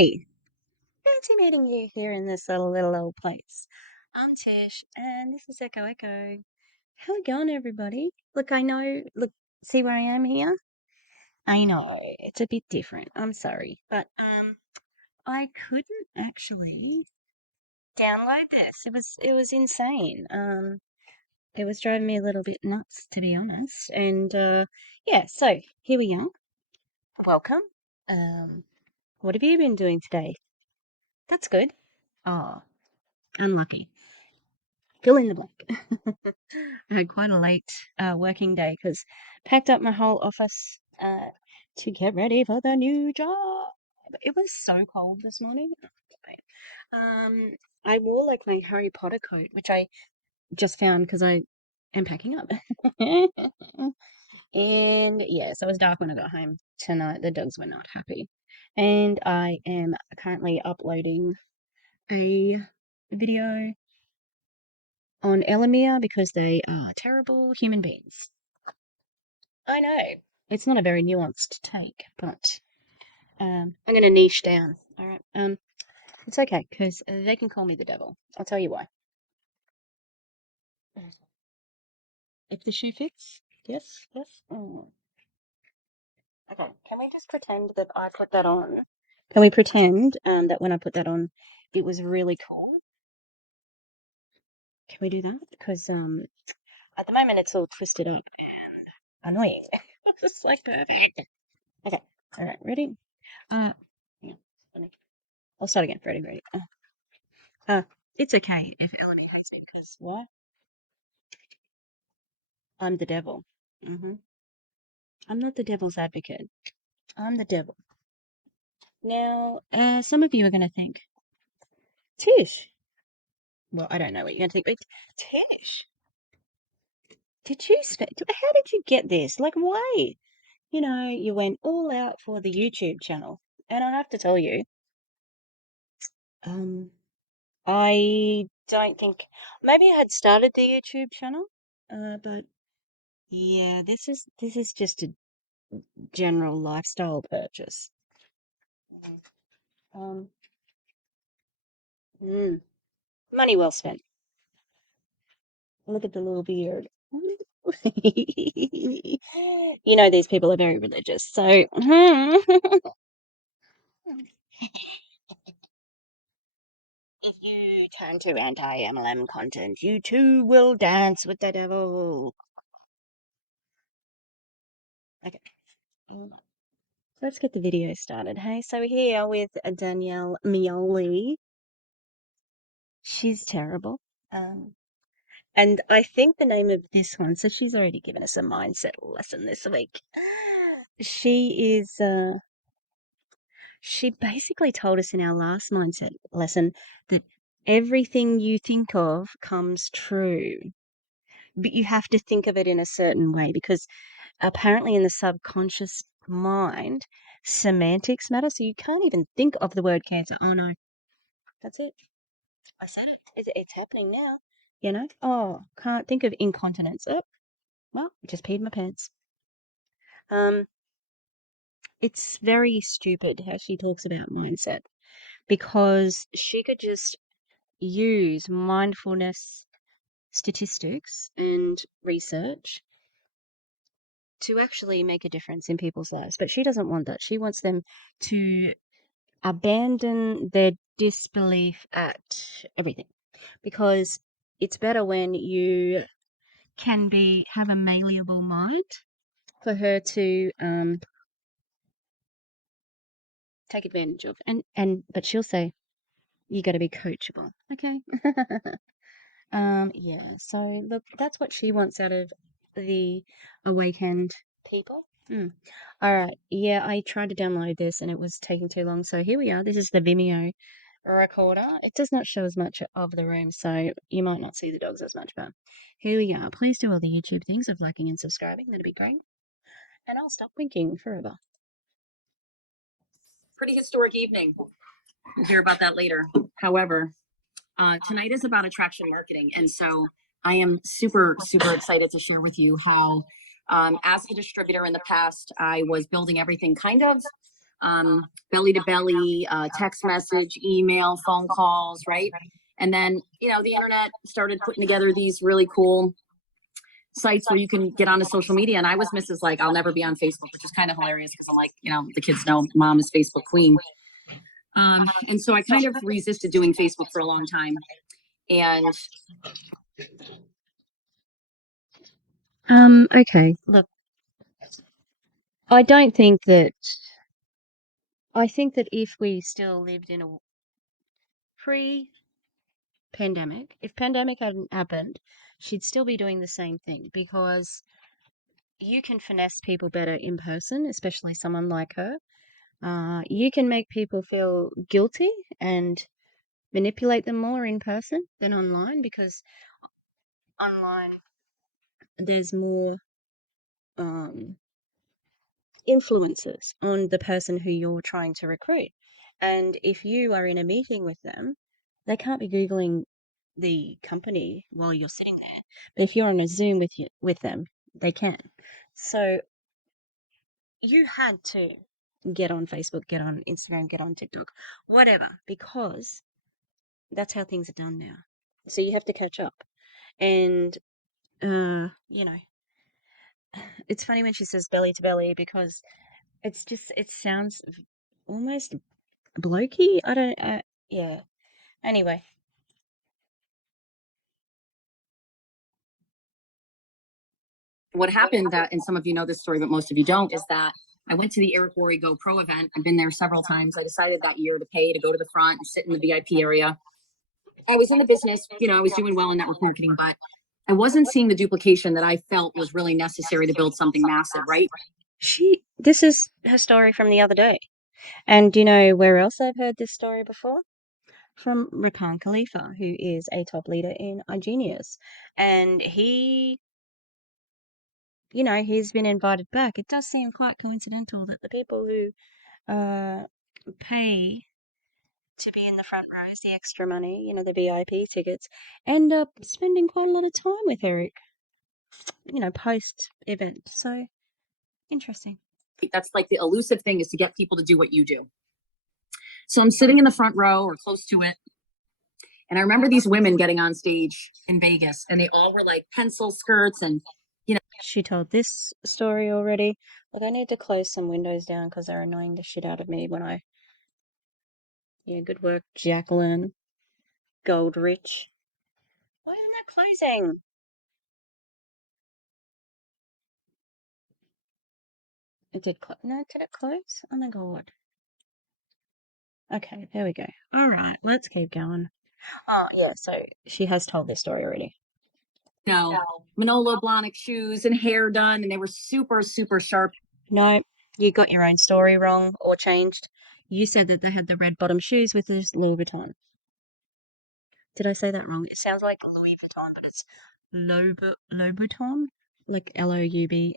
Hey, Anti-MLM here in this little old place. I'm Tish, and this is Echo Echo. How we going, everybody? Look, I know. Look, see where I am here? I know it's a bit different. I'm sorry, but I couldn't actually download this. It was insane. It was driving me a little bit nuts, to be honest. And yeah, so here we are. Welcome. Um, what have you been doing today? That's good. Oh, unlucky. Fill in the blank. I had quite a late working day because packed up my whole office to get ready for the new job. It was so cold this morning. Um, I wore like my Harry Potter coat, which I just found because I am packing up. And yeah, so it was dark when I got home tonight. The dogs were not happy. And I am currently uploading a video on Elamir because they are terrible human beings. I know. It's not a very nuanced take, but I'm going to niche down. All right. It's okay because they can call me the devil. I'll tell you why. If the shoe fits, yes, yes. Okay. Can we just pretend that I put that on? Can we pretend that when I put that on, it was really cool? Can we do that? Because at the moment it's all twisted up and annoying. It's like perfect. Okay. All right. Ready? Yeah. I'll start again. Ready, ready. Uh, it's okay if Eleni hates me because why? I'm the devil. I'm not the devil's advocate. I'm the devil. Now, some of you are going to think, Tish. Well, I don't know what you're going to think, but Tish, did you how did you get this? Like, why? You went all out for the YouTube channel. And I have to tell you, um, I don't think, maybe I had started the YouTube channel, but yeah, this is just a general lifestyle purchase. Um, mm, money well spent. Look at the little beard. These people are very religious, so if you turn to anti-MLM content, you too will dance with the devil. Okay, let's get the video started. Hey, so we're here with Danelle Meoli. She's terrible. Um, And I think the name of this one, so she's already given us a mindset lesson this week. She basically told us in our last mindset lesson that everything you think of comes true, but you have to think of it in a certain way because apparently in the subconscious mind, semantics matter. So you can't even think of the word cancer. Oh no, that's it. I said it. It's happening now. Oh, can't think of incontinence. Oh, well, just peed my pants. Um, it's very stupid how she talks about mindset because she could just use mindfulness statistics and research to actually make a difference in people's lives. But she doesn't want that. She wants them to abandon their disbelief at everything because it's better when you can have a malleable mind for her to take advantage of. But she'll say, you got to be coachable. Okay. Yeah. So look, that's what she wants out of the awakened people. All right. Yeah, I tried to download this and it was taking too long. So here we are. This is the Vimeo recorder. It does not show as much of the room, so you might not see the dogs as much, but here we are. Please do all the YouTube things of liking and subscribing. That'd be great. And I'll stop winking forever. Pretty historic evening. We'll hear about that later. However, tonight is about attraction marketing. And so I am super, super excited to share with you how, as a distributor in the past, I was building everything kind of belly to belly, text message, email, phone calls, right? And then, the internet started putting together these really cool sites where you can get onto social media. And I was Mrs. Like, I'll never be on Facebook, which is kind of hilarious because I'm like, the kids know mom is Facebook queen. And so I kind of resisted doing Facebook for a long time. And Okay, look, I don't think that, I think that if we still lived in a pre-pandemic, if pandemic hadn't happened, she'd still be doing the same thing because you can finesse people better in person, especially someone like her. You can make people feel guilty and manipulate them more in person than online because online there's more um, influences on the person who you're trying to recruit. And if you are in a meeting with them, they can't be Googling the company while you're sitting there. But if you're on a Zoom with them, they can. So you had to get on Facebook, get on Instagram, get on TikTok, whatever, because that's how things are done now. So you have to catch up. And you know, it's funny when she says belly to belly because it sounds almost blokey. I don't yeah. Anyway, what happened, that, and some of you know this story, but most of you don't, is that I went to the Eric Worre Go Pro event. I've been there several times. I decided that year to pay to go to the front and sit in the VIP area. I was in the business, I was doing well in network marketing, but I wasn't seeing the duplication that I felt was really necessary to build something massive, right? this is her story from the other day. And do you know where else I've heard this story before? From Rakan Khalifa, who is a top leader in iGenius. And he's been invited back. It does seem quite coincidental that the people who pay to be in the front rows, the extra money, the VIP tickets, end up spending quite a lot of time with Eric, post event. So interesting. That's like the elusive thing, is to get people to do what you do. So I'm sitting in the front row or close to it. And I remember these women getting on stage in Vegas, and they all were like pencil skirts and, She told this story already. Look, I need to close some windows down because they're annoying the shit out of me when I. Yeah, good work, Jacqueline. Goldrich. Why isn't that closing? It did close. No, did it close? Oh my god. Okay, there we go. All right, let's keep going. Oh, yeah, so she has told this story already. Manolo Blahnik shoes and hair done, and they were super, super sharp. No, you got your own story wrong or changed. You said that they had the red bottom shoes with this Louis Vuitton. Did I say that wrong? It sounds like Louis Vuitton, but it's Louboutin, like Loub.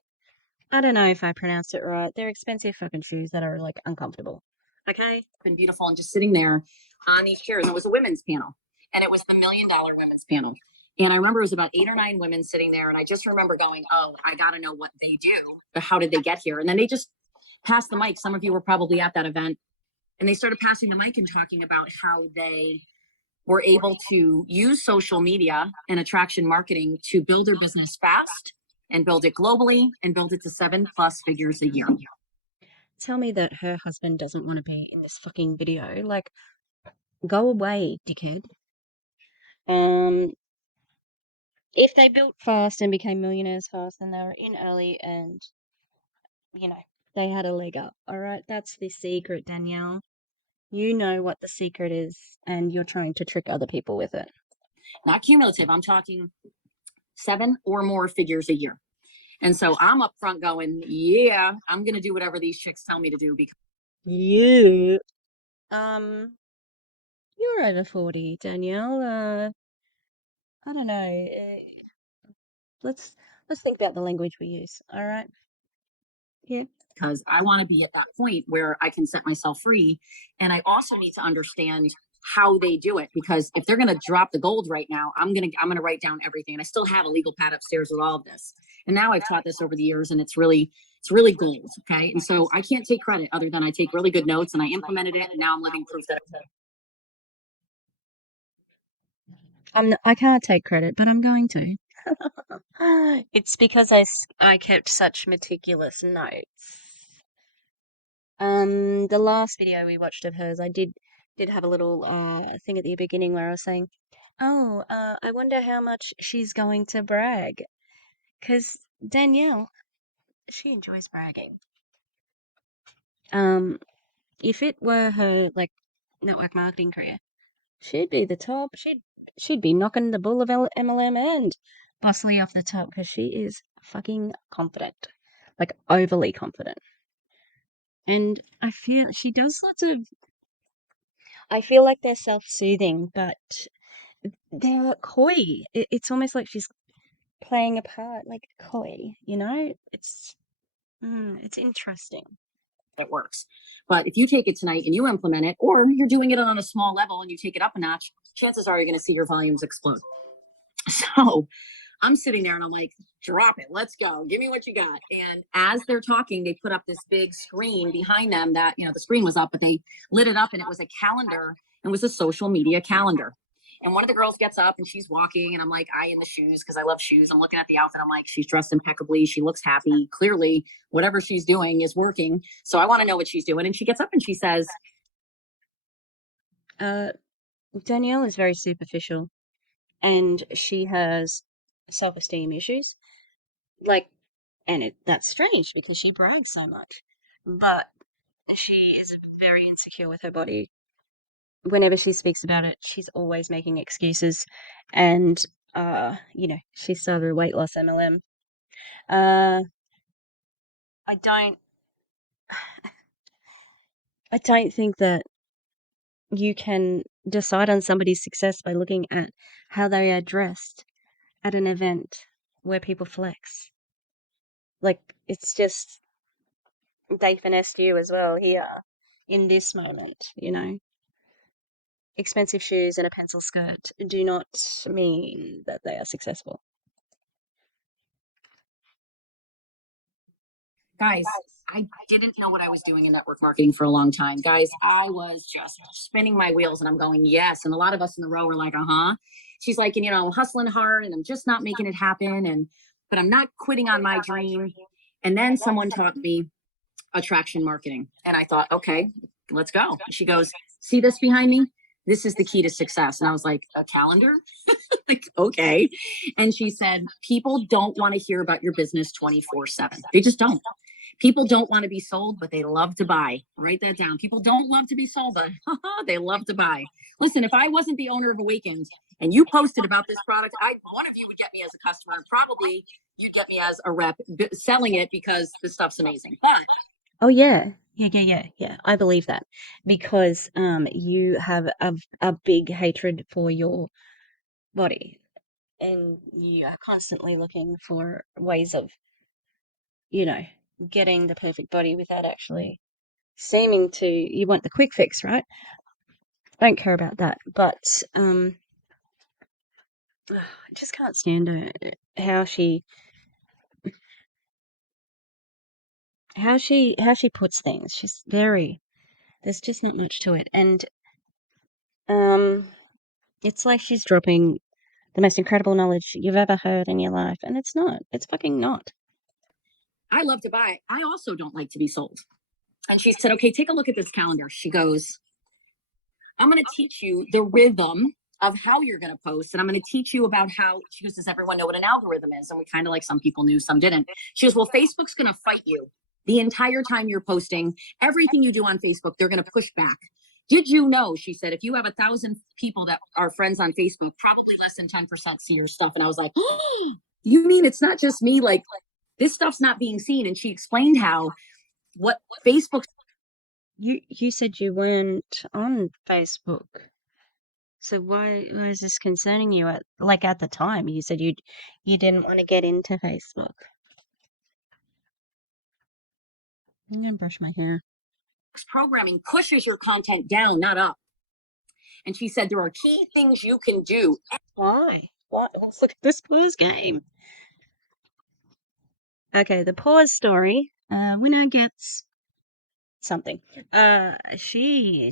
I don't know if I pronounced it right. They're expensive fucking shoes that are like uncomfortable. Okay. And beautiful, and just sitting there on these chairs. And it was a women's panel, and it was the $1 million women's panel. And I remember it was about 8 or 9 women sitting there. And I just remember going, oh, I got to know what they do, but how did they get here? And then they just passed the mic. Some of you were probably at that event. And they started passing the mic and talking about how they were able to use social media and attraction marketing to build their business fast and build it globally and build it to 7+ figures a year. Tell me that her husband doesn't want to be in this fucking video. Like, go away, dickhead. If they built fast and became millionaires fast, then they were in early and, you know, they had a leg up. All right, that's the secret, Danielle. You know what the secret is, and you're trying to trick other people with it. Not cumulative. I'm talking 7 or more figures a year. And so I'm up front going, yeah, I'm going to do whatever these chicks tell me to do. Because You, you're over 40, Danielle. I don't know. Let's think about the language we use. All right. Yeah. because I want to be at that point where I can set myself free. And I also need to understand how they do it, because if they're going to drop the gold right now, I'm going to write down everything. And I still have a legal pad upstairs with all of this. And now I've taught this over the years, and it's really It's really gold. Okay. And so I can't take credit other than I take really good notes and I implemented it. And now I'm living proof that I can't take credit, but I'm going to. It's because I kept such meticulous notes. The last video we watched of hers, I did have a little thing at the beginning where I was saying, "Oh, I wonder how much she's going to brag," because Danielle, she enjoys bragging. If it were her like network marketing career, she'd be the top. She'd be knocking the bull of MLM and Boss Lee off the top because she is fucking confident, like overly confident. And I feel she does lots of. I feel like they're self-soothing, but they're coy. It's almost like she's playing a part, like coy. It's interesting. it works. But if you take it tonight and you implement it, or you're doing it on a small level and you take it up a notch, chances are you're going to see your volumes explode. So I'm sitting there and I'm like, drop it. Let's go. Give me what you got. And as they're talking, they put up this big screen behind them that, the screen was up, but they lit it up and it was a calendar. It was a social media calendar. And one of the girls gets up and she's walking and I'm like eyeing the shoes because I love shoes. I'm looking at the outfit. I'm like, she's dressed impeccably. She looks happy. Clearly, whatever she's doing is working. So I want to know what she's doing. And she gets up and she says, Danielle is very superficial and she has self-esteem issues. Like, and that's strange because she brags so much. But she is very insecure with her body. Whenever she speaks about it, she's always making excuses. And, she started a weight loss MLM. Uh, I don't, I don't think that you can decide on somebody's success by looking at how they are dressed at an event where people flex. Like, it's just, they finessed you as well here in this moment. Expensive shoes and a pencil skirt do not mean that they are successful. guys, I didn't know what I was doing in network marketing for a long time. Guys, I was just spinning my wheels and I'm going, yes. And a lot of us in the row were like, uh-huh. She's like, and I'm hustling hard and I'm just not making it happen. But I'm not quitting on my dream. And then someone taught me attraction marketing. And I thought, okay, let's go. She goes, see this behind me? This is the key to success. And I was like, a calendar? Like, okay. And she said, people don't want to hear about your business 24/7. They just don't. People don't want to be sold, but they love to buy. Write that down. People don't love to be sold, but they love to buy. Listen, if I wasn't the owner of Awakened and you posted about this product, one of you would get me as a customer and probably you'd get me as a rep selling it because this stuff's amazing. But Oh yeah. Yeah. I believe that because you have a big hatred for your body and you are constantly looking for ways of, you know, getting the perfect body without actually seeming to you want the quick fix, right? I don't care about that. But I just can't stand her how she puts things. She's very there's just not much to it. And um it's like she's dropping the most incredible knowledge you've ever heard in your life. And it's not. It's fucking not. I love to buy. I also don't like to be sold. And she said, okay, take a look at this calendar. She goes, I'm going to teach you the rhythm of how you're going to post. And I'm going to teach you about how, she goes, does everyone know what an algorithm is? And we kind of like some people knew, some didn't. She goes, well, Facebook's going to fight you the entire time you're posting. Everything you do on Facebook, they're going to push back. Did you know, she said, if you have 1,000 people that are friends on Facebook, probably less than 10% see your stuff. And I was like, oh, you mean it's not just me? Like, this stuff's not being seen. And she explained how what Facebook. You said you weren't on Facebook. So why is this concerning you at the time? You said you didn't want to get into Facebook. I'm gonna brush my hair. Programming pushes your content down, not up. And she said there are key things you can do. Why? What? Let's look at this pause game. Okay, the pause story Winner gets something. She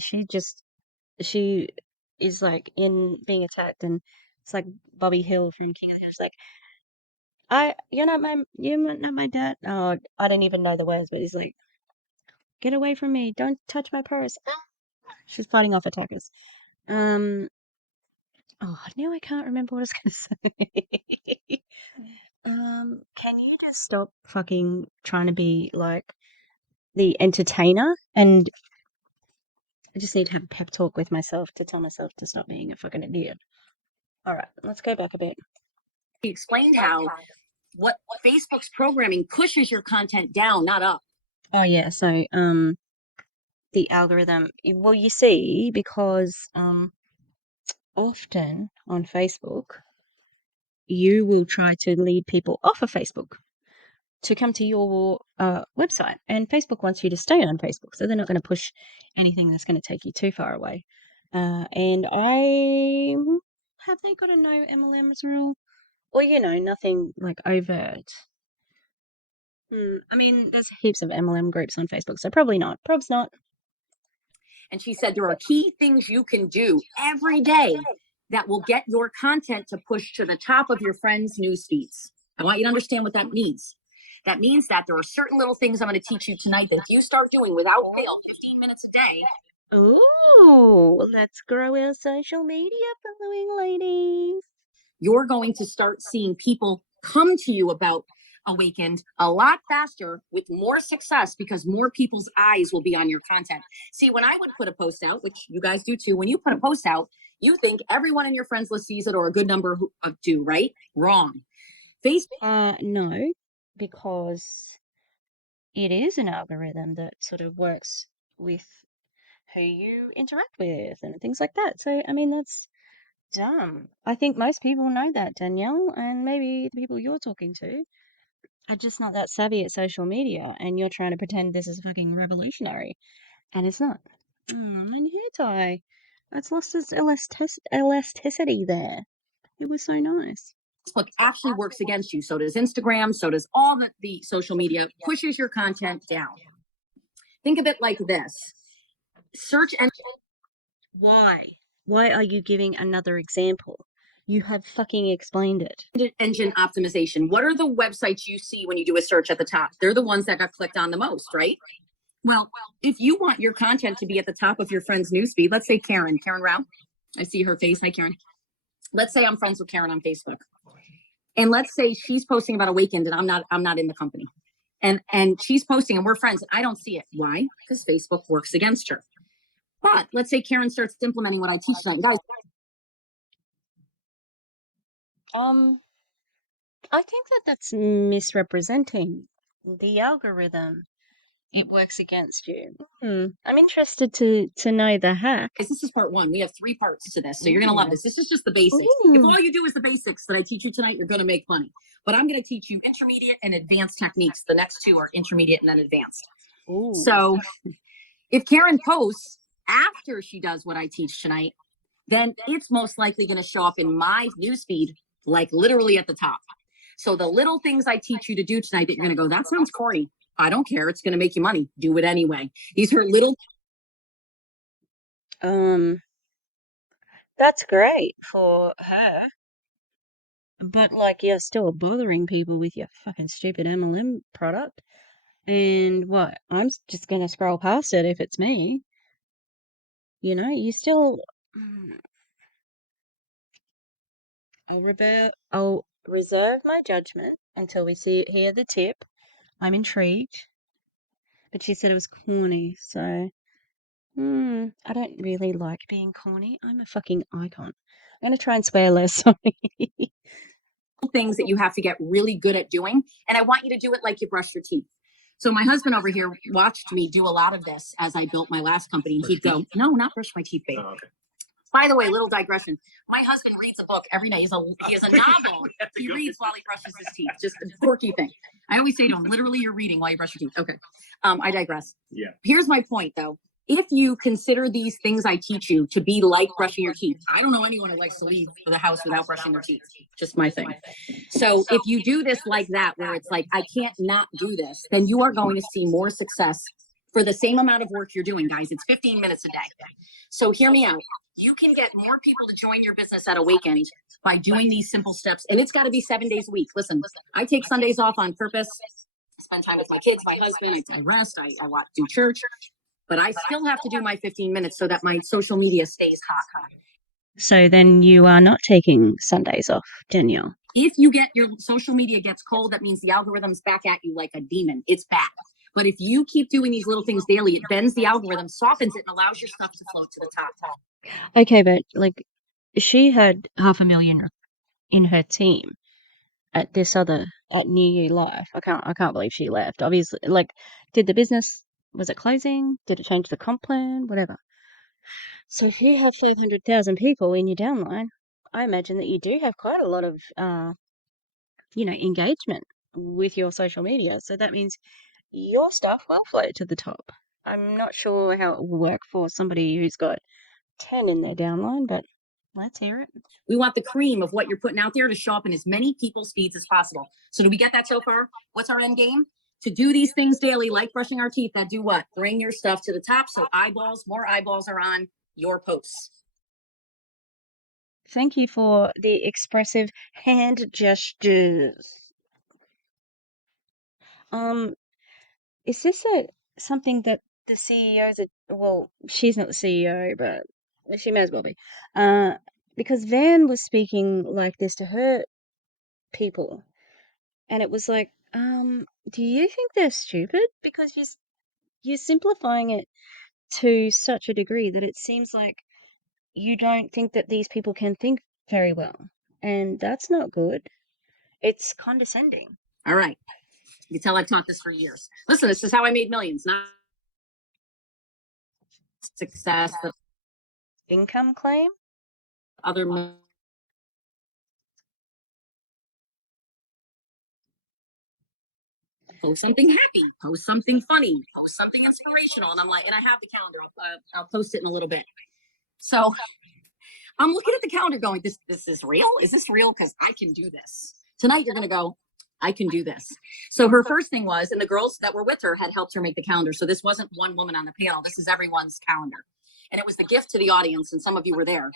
is like in being attacked, and it's like Bobby Hill from King of the Hill. She's like, you're not my dad. Oh, I don't even know the words, but he's like, get away from me! Don't touch my purse. Ah! She's fighting off attackers. Oh, now I can't remember what I was gonna say. Can you just stop fucking trying to be like the entertainer? And I just need to have a pep talk with myself to tell myself to stop being a fucking idiot. All right, let's go back a bit. He explained how what Facebook's programming pushes your content down, not up. Oh yeah, so the algorithm. Well, you see, because often on Facebook, you will try to lead people off of Facebook to come to your website, and Facebook wants you to stay on Facebook, so they're not going to push anything that's going to take you too far away. And I have they got a no MLMs rule, or nothing like overt. I mean, there's heaps of MLM groups on Facebook, so probably not. Probs not. And she said there are key things you can do every day that will get your content to push to the top of your friends' news feeds. I want you to understand what that means. That means that there are certain little things I'm going to teach you tonight that if you start doing without fail 15 minutes a day. Ooh, let's grow our social media following, ladies. You're going to start seeing people come to you about Awakened a lot faster with more success because more people's eyes will be on your content. See, when I would put a post out, which you guys do too, when you put a post out, you think everyone in your friends list sees it or a good number of do, right? Wrong. No, because it is an algorithm that sort of works with who you interact with and things like that. So, I mean, that's dumb. I think most people know that, Danielle, and maybe the people you're talking to are just not that savvy at social media, and you're trying to pretend this is fucking revolutionary, and it's not. And hair tie. It's lost its elasticity there. It was so nice. Facebook actually works against you. So does Instagram. So does all the social media, pushes your content down. Think of it like this. Search engine. Why? Why are you giving another example? You have fucking explained it. Engine optimization. What are the websites you see when you do a search at the top? They're the ones that got clicked on the most, right? Well, if you want your content to be at the top of your friend's newsfeed, let's say Karen Rao. I see her face. Hi, Karen. Let's say I'm friends with Karen on Facebook. And let's say she's posting about Awakened and I'm not in the company. And she's posting and we're friends and I don't see it. Why? Because Facebook works against her. But let's say Karen starts implementing what I teach tonight. Guys, I think that's misrepresenting the algorithm. It works against you. I'm interested to know the hack. this is part one. We have 3 parts to this, so you're going to love this. This is just the basics. If all you do is the basics that I teach you tonight, you're going to make money. But I'm going to teach you intermediate and advanced techniques. The next 2 are intermediate and then advanced. Ooh. So if Karen posts after she does what I teach tonight, then it's most likely going to show up in my newsfeed, like literally at the top. So the little things I teach you to do tonight that you're going to go, that sounds corny. I don't care. It's going to make you money. Do it anyway. These are little. That's great for her. But like, you're still bothering people with your fucking stupid MLM product. And what? I'm just gonna scroll past it if it's me. You still. I'll reserve my judgment until we hear the tip. I'm intrigued. But she said it was corny, so I don't really like being corny. I'm a fucking icon. I'm gonna try and swear less, sorry. Things that you have to get really good at doing. And I want you to do it like you brush your teeth. So my husband over here watched me do a lot of this as I built my last company. And he'd go, no, not brush my teeth, babe. Oh, okay. By the way, little digression. My husband reads a book every night. He has a novel. He reads while he brushes his teeth. Just a quirky thing. I always say to him, literally, you're reading while you brush your teeth. Okay. I digress. Yeah. Here's my point, though. If you consider these things I teach you to be like brushing your teeth, I don't know anyone who likes to leave the house without brushing their teeth. Just my thing. So if you do this like that, where it's like, I can't not do this, then you are going to see more success for the same amount of work you're doing, guys. It's 15 minutes a day. So hear me out. You can get more people to join your business at Awakened by doing these simple steps. And it's got to be 7 days a week. Listen, I take Sundays off on purpose, spend time with my kids, my husband, I rest, I do church, but I still have to do my 15 minutes so that my social media stays hot. So then you are not taking Sundays off, Danielle. If you get your social media gets cold, that means the algorithm's back at you like a demon. It's back. But if you keep doing these little things daily, it bends the algorithm, softens it, and allows your stuff to float to the top. Okay, but like she had 500,000 in her team at New Year Life. I can't believe she left. Obviously, like, did the business, was it closing? Did it change the comp plan? Whatever. So if you have 500,000 people in your downline, I imagine that you do have quite a lot of engagement with your social media. So that means your stuff will float to the top. I'm not sure how it will work for somebody who's got 10 in their downline, but let's hear it. We want the cream of what you're putting out there to show up in as many people's feeds as possible. So do we get that so far? What's our end game? To do these things daily, like brushing our teeth, that do what? Bring your stuff to the top so more eyeballs are on your posts. Thank you for the expressive hand gestures. Is this something that the CEOs are, well, she's not the CEO, but she may as well be. Because Van was speaking like this to her people, and it was like, do you think they're stupid? Because you're simplifying it to such a degree that it seems like you don't think that these people can think very well, and that's not good. It's condescending. All right. You can tell I've taught this for years. Listen, this is how I made millions, not success that Income claim? other post something happy, post something funny, post something inspirational. And I'm like, and I have the calendar. I'll post it in a little bit. So I'm looking at the calendar going, this is real? Is this real? Because I can do this. Tonight you're going to go, I can do this. So her first thing was, and the girls that were with her had helped her make the calendar. So this wasn't one woman on the panel. This is everyone's calendar. And it was the gift to the audience. And some of you were there.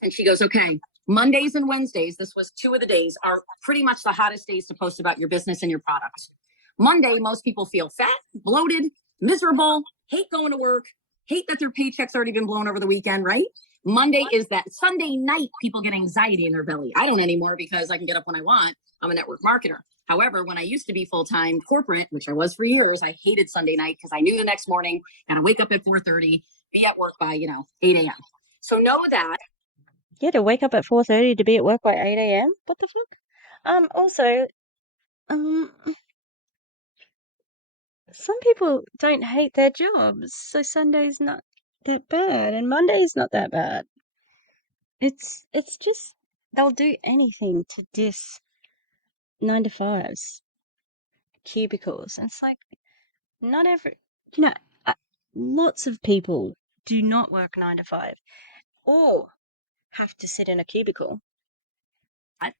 And she goes, okay, Mondays and Wednesdays, this was 2 of the days, are pretty much the hottest days to post about your business and your product. Monday, most people feel fat, bloated, miserable, hate going to work, hate that their paycheck's already been blown over the weekend, right? Monday is that. Sunday night, people get anxiety in their belly. I don't anymore because I can get up when I want. I'm a network marketer. However, when I used to be full-time corporate, which I was for years, I hated Sunday night because I knew the next morning, gotta wake up at 4:30, be at work by, 8 a.m. So know that. Yeah, to wake up at 4:30 to be at work by 8 a.m. What the fuck? Also, um, some people don't hate their jobs, so Sunday's not that bad, and Monday's not that bad. It's just they'll do anything to diss 9 to 5s, cubicles. And it's like not every, you know, uh, lots of people do not work 9 to 5 or have to sit in a cubicle.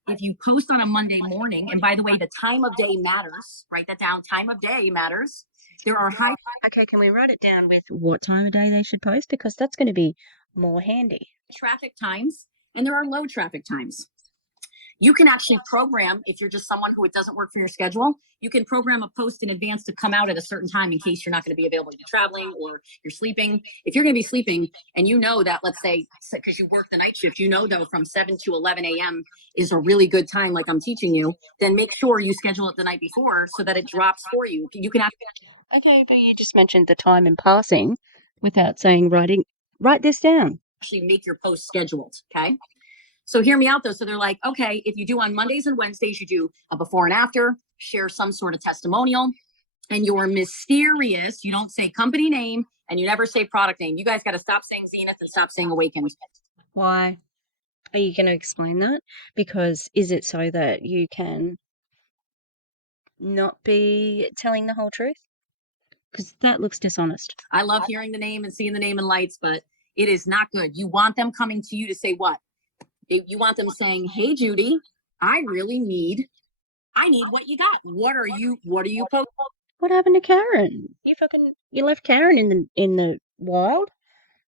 If you post on a Monday morning, and by the way, the time of day matters, write that down. Time of day matters. There are high Okay, can we write it down with what time of day they should post? Because that's going to be more handy. traffic times and there are low traffic times. You can actually program, if you're just someone who it doesn't work for your schedule, you can program a post in advance to come out at a certain time in case you're not going to be available. You're traveling or you're sleeping. If you're going to be sleeping and you know that, let's say, because you work the night shift, you know, though, from 7 to 11 a.m. is a really good time, like I'm teaching you, then make sure you schedule it the night before so that it drops for you. You can Okay, but you just mentioned the time in passing without saying write this down. actually make your post scheduled. Okay. So hear me out though. So they're like, okay, if you do on Mondays and Wednesdays, you do a before and after, share some sort of testimonial, and you're mysterious. You don't say company name and you never say product name. You guys got to stop saying Zenith and stop saying Awakened. Why? Are you going to explain that? Because is it so that you can not be telling the whole truth? because that looks dishonest. I love hearing the name and seeing the name in lights, but it is not good. You want them coming to you to say what? You want them saying, "Hey, Judy, I need what you got. What are you posting What happened to Karen? You left Karen in the wild?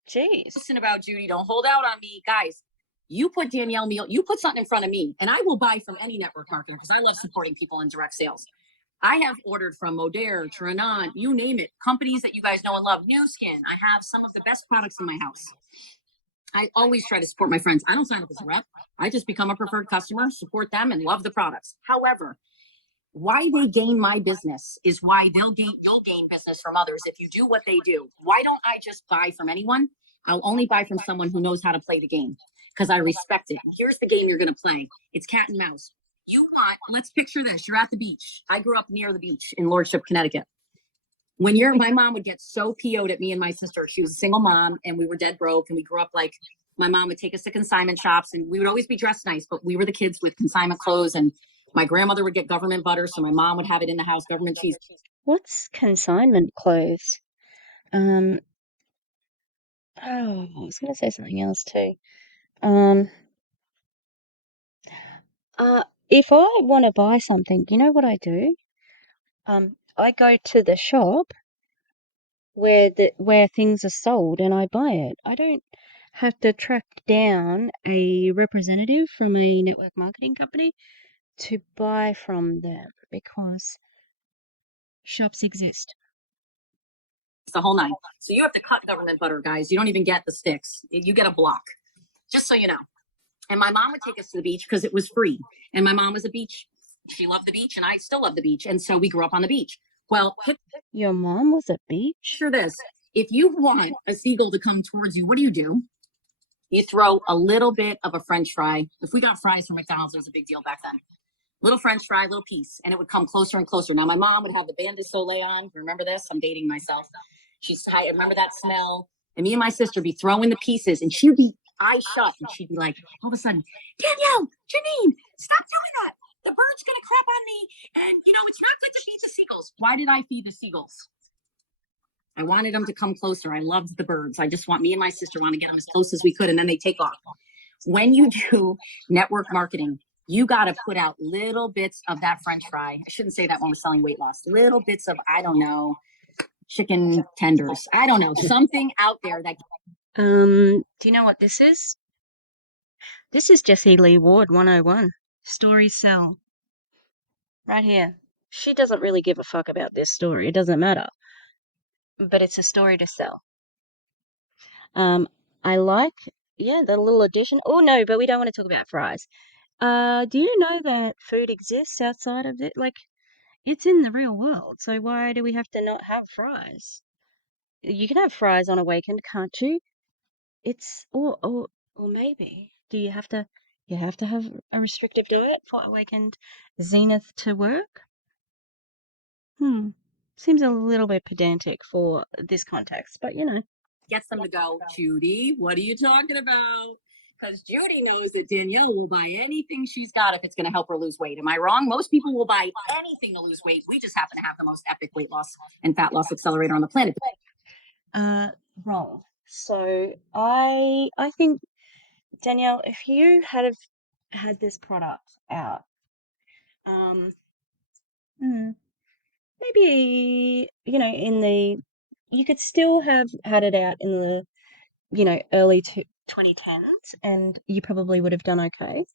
Jeez. about, Judy? Don't hold out on me, guys." You put Danelle Meoli, you put something in front of me, and I will buy from any network marketer because I love supporting people in direct sales. I have ordered from Modere, Trinan, you name it, companies that you guys know and love. New Skin. I have some of the best products in my house. I always try to support my friends. I don't sign up as a rep. I just become a preferred customer, support them, and love the products. However, why they gain my business is why you'll gain business from others if you do what they do. Why don't I just buy from anyone? I'll only buy from someone who knows how to play the game because I respect it. Here's the game you're going to play. It's cat and mouse. Let's picture this. You're at the beach. I grew up near the beach in Lordship, Connecticut. My mom would get so PO'd at me and my sister. She was a single mom and we were dead broke, and we grew up like my mom would take us to consignment shops and we would always be dressed nice, but we were the kids with consignment clothes, and my grandmother would get government butter, so my mom would have it in the house, government cheese. What's consignment clothes? Oh, I was going to say something else too. Um, if I want to buy something, you know what I do? I go to the shop where things are sold and I buy it. I don't have to track down a representative from a network marketing company to buy from them because shops exist. It's the whole nine. So you have to cut government butter, guys. You don't even get the sticks. You get a block, just so you know. And my mom would take us to the beach because it was free. And my mom was a beach. She loved the beach, and I still love the beach. And so we grew up on the beach. Well, Your mom was a beach? picture this. If you want a seagull to come towards you, what do? You throw a little bit of a French fry. If we got fries from McDonald's, it was a big deal back then. Little French fry, little piece, and it would come closer and closer. Now, my mom would have the Band de Soleil on. Remember this? I'm dating myself. I remember that smell. And me and my sister be throwing the pieces, and she'd be eyes shut, and she'd be like, all of a sudden, "Danielle, Janine, stop doing that. The bird's gonna crap on me, and it's not good to feed the seagulls." Why did I feed the seagulls? I wanted them to come closer. I loved the birds. Me and my sister want to get them as close as we could, and then they take off. When you do network marketing, you got to put out little bits of that French fry. I shouldn't say that when we're selling weight loss. Little bits of, I don't know, chicken tenders. I don't know, something out there that. Do you know what this is? This is Jessie Lee Ward 101. Stories sell. Right here. She doesn't really give a fuck about this story. It doesn't matter. But it's a story to sell. I like, yeah, the little addition. Oh no, but we don't want to talk about fries. Do you know that food exists outside of it? Like, it's in the real world. So why do we have to not have fries? You can have fries on Awakened, can't you? It's or maybe do you have to have a restrictive diet for Awakened Zenith to work? Seems a little bit pedantic for this context, but Gets them to go, "Judy, what are you talking about?" Because Judy knows that Danielle will buy anything she's got if it's going to help her lose weight. Am I wrong? Most people will buy anything to lose weight. We just happen to have the most epic weight loss and fat loss accelerator on the planet. Wrong. So I think Danielle, if you had had this product out, um, maybe you could still have had it out in the early 2010s, and you probably would have done okay.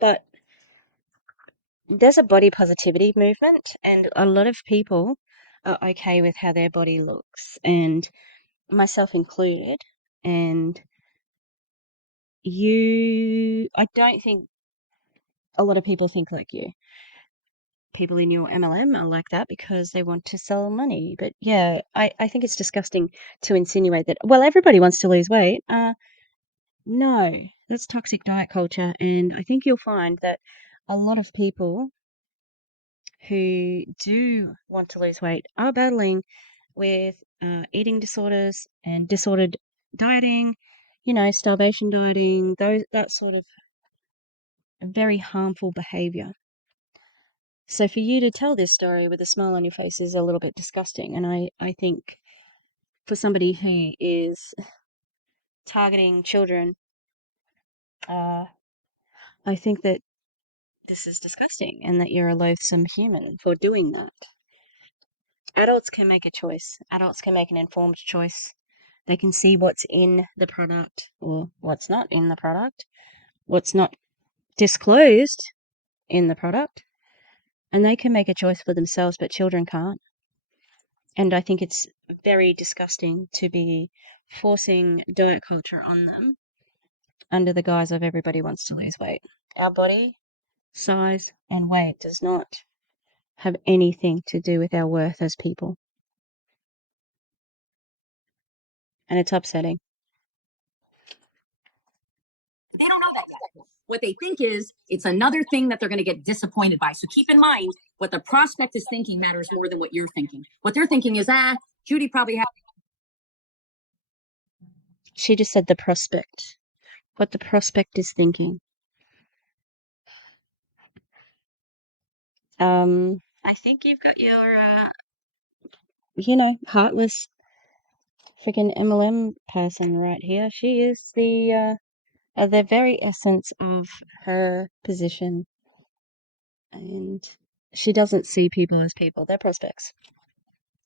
But there's a body positivity movement, and a lot of people are okay with how their body looks, and myself included. And I don't think a lot of people think like you. People in your MLM are like that because they want to sell money. But yeah, I think it's disgusting to insinuate that, well, everybody wants to lose weight. No, that's toxic diet culture. And I think you'll find that a lot of people who do want to lose weight are battling with eating disorders and disordered dieting, starvation dieting, that sort of very harmful behavior. So for you to tell this story with a smile on your face is a little bit disgusting. And I think for somebody who is targeting children, uh, I think that this is disgusting and that you're a loathsome human for doing that. Adults can make a choice. Adults can make an informed choice. They can see what's in the product or what's not in the product, what's not disclosed in the product, and they can make a choice for themselves, but children can't. And I think it's very disgusting to be forcing diet culture on them under the guise of everybody wants to lose weight. Our body size and weight does not have anything to do with our worth as people. And it's upsetting. They don't know that yet. What they think is it's another thing that they're going to get disappointed by. So keep in mind what the prospect is thinking matters more than what you're thinking. What they're thinking is, Judy probably has. She just said the prospect. What the prospect is thinking. I think you've got your, heartless freaking MLM person right here. She is the very essence of her position, and she doesn't see people as people. They're prospects.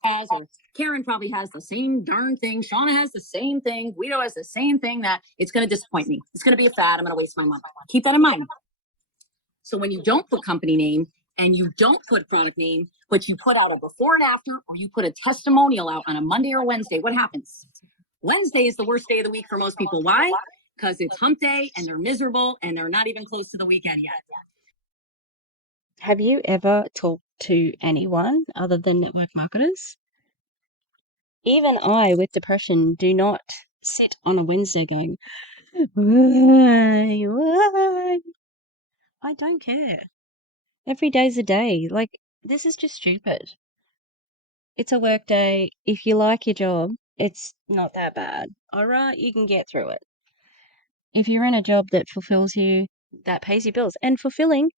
Or Karen probably has the same darn thing. Shauna has the same thing. Guido has the same thing that it's going to disappoint me. It's going to be a fad. I'm going to waste my money. Keep that in mind. So when you don't put company name and you don't put product name, but you put out a before and after, or you put a testimonial out on a Monday or Wednesday, what happens? Wednesday is the worst day of the week for most people. Why? Because it's hump day and they're miserable and they're not even close to the weekend yet. Have you ever talked to anyone other than network marketers? Even I, with depression, do not sit on a Wednesday going, why? I don't care. Every day's a day. Like, this is just stupid. It's a work day. If you like your job, it's not that bad. All right, you can get through it. If you're in a job that fulfills you, that pays your bills, and fulfilling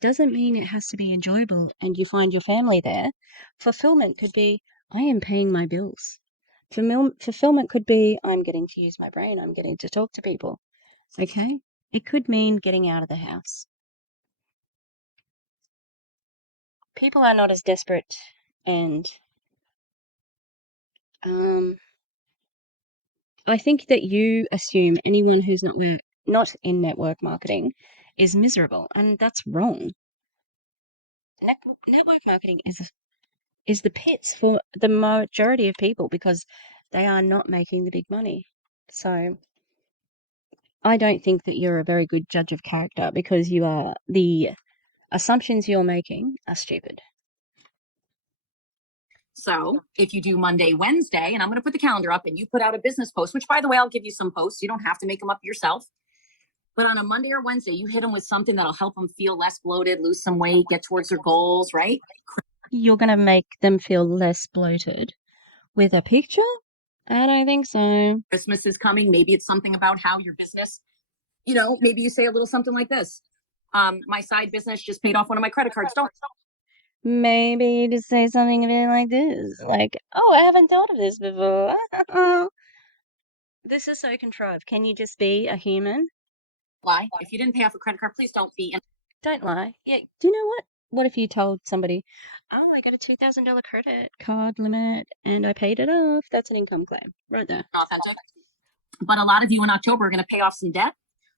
doesn't mean it has to be enjoyable and you find your family there. Fulfillment could be, I am paying my bills. Fulfillment could be, I'm getting to use my brain, I'm getting to talk to people. Okay? It could mean getting out of the house. People are not as desperate and I think that you assume anyone who's not in network marketing is miserable, and that's wrong. Network marketing is the pits for the majority of people because they are not making the big money. So I don't think that you're a very good judge of character because the assumptions you're making are stupid. So if you do Monday, Wednesday, and I'm going to put the calendar up and you put out a business post, which by the way, I'll give you some posts. You don't have to make them up yourself. But on a Monday or Wednesday, you hit them with something that'll help them feel less bloated, lose some weight, get towards their goals, right? You're going to make them feel less bloated with a picture? I don't think so. Christmas is coming. Maybe it's something about how your business, maybe you say a little something like this. My side business just paid off one of my credit cards. Don't. Maybe just say something a bit like this. Like, oh, I haven't thought of this before. This is so contrived. Can you just be a human? Lie. If you didn't pay off a credit card, please don't be. Don't lie. Yeah. Do you know what? What if you told somebody, oh, I got a $2,000 credit card limit and I paid it off? That's an income claim right there. Authentic. But a lot of you in October are going to pay off some debt.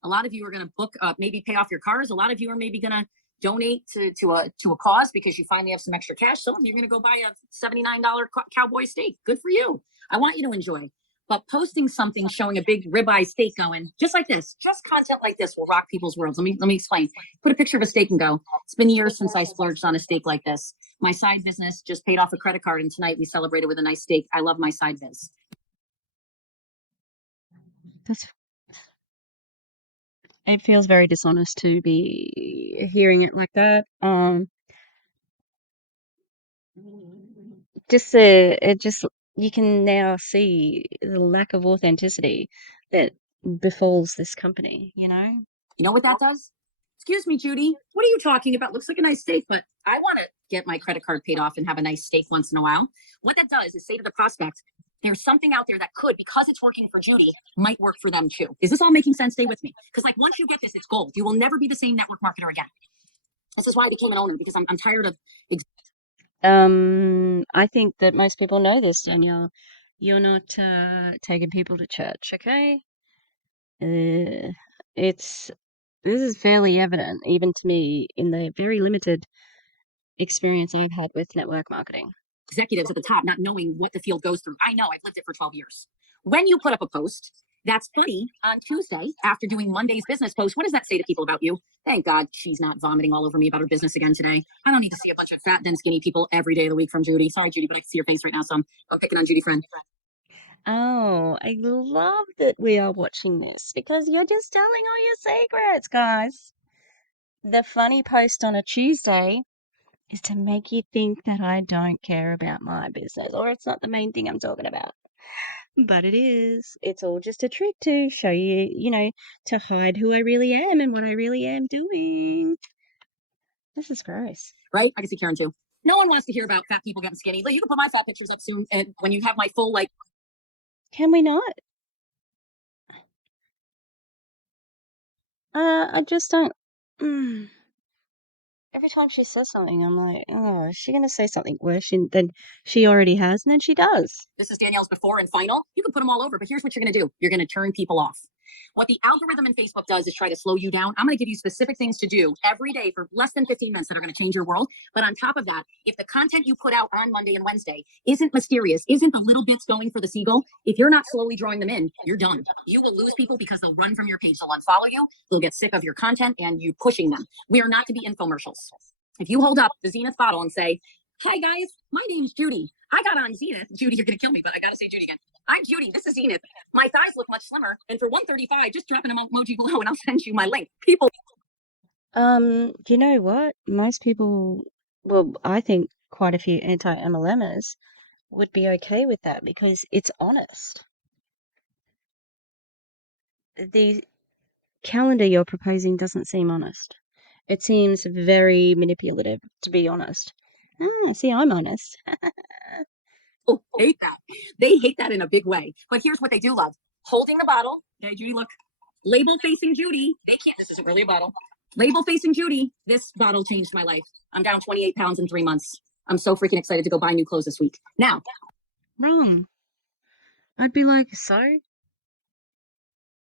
A lot of you are going to book, maybe pay off your cars. A lot of you are maybe going to donate to a cause because you finally have some extra cash. Some of you are going to go buy a $79 cowboy steak. Good for you. I want you to enjoy. But posting something showing a big ribeye steak going just like this, just content like this will rock people's worlds. Let me explain. Put a picture of a steak and go. It's been years since I splurged on a steak like this. My side business just paid off a credit card, and tonight we celebrated with a nice steak. I love my side biz. It feels very dishonest to be hearing it like that. It just you can now see the lack of authenticity that befalls this company. You know what that does? Excuse me, Judy, what are you talking about? Looks like a nice steak, but I want to get my credit card paid off and have a nice steak once in a while. What that does is say to the prospect, there's something out there that could, because it's working for Judy, might work for them too. Is this all making sense? Stay with me. Because like once you get this, it's gold. You will never be the same network marketer again. This is why I became an owner, because I'm tired of. I think that most people know this, Danielle. You're not taking people to church, okay? This is fairly evident, even to me, in the very limited experience I've had with network marketing. Executives at the top not knowing what the field goes through. I know, I've lived it for 12 years. When you put up a post that's funny on Tuesday after doing Monday's business post, what does that say to people about you? Thank God she's not vomiting all over me about her business again today. I don't need to see a bunch of fat, then skinny people every day of the week from Judy. Sorry, Judy, but I can see your face right now, so I'm picking on Judy, friend. Oh, I love that we are watching this because you're just telling all your secrets, guys. The funny post on a Tuesday is to make you think that I don't care about my business or it's not the main thing I'm talking about. But it is. It's all just a trick to show you, to hide who I really am and what I really am doing. This is gross. Right? I can see Karen too. No one wants to hear about fat people getting skinny. You can put my fat pictures up soon, and when you have my full Can we not? I just don't. Every time she says something, I'm like, oh, is she going to say something worse than she already has? And then she does. This is Danielle's before and final. You can put them all over, but here's what you're going to do. You're going to turn people off. What the algorithm in Facebook does is try to slow you down. I'm going to give you specific things to do every day for less than 15 minutes that are going to change your world. But on top of that, if the content you put out on Monday and Wednesday isn't mysterious, isn't the little bits going for the seagull, if you're not slowly drawing them in, you're done. You will lose people because they'll run from your page. They'll unfollow you. They'll get sick of your content and you pushing them. We are not to be infomercials. If you hold up the Zenith bottle and say, hi guys, my name's Judy. I got on Zenith. Judy, you're going to kill me, but I got to say Judy again. I'm Judy. This is Zenith. My thighs look much slimmer. And for $135, just drop an emoji below and I'll send you my link. People. You know what? Most people, well, I think quite a few anti-MLMers would be okay with that because it's honest. The calendar you're proposing doesn't seem honest. It seems very manipulative, to be honest. See, I'm honest. Oh, hate that. They hate that in a big way. But here's what they do love. Holding the bottle. Okay, Judy, look. Label facing Judy. They can't, this isn't really a bottle. Label facing Judy. This bottle changed my life. I'm down 28 pounds in 3 months. I'm so freaking excited to go buy new clothes this week. Now. Wrong. I'd be like, so?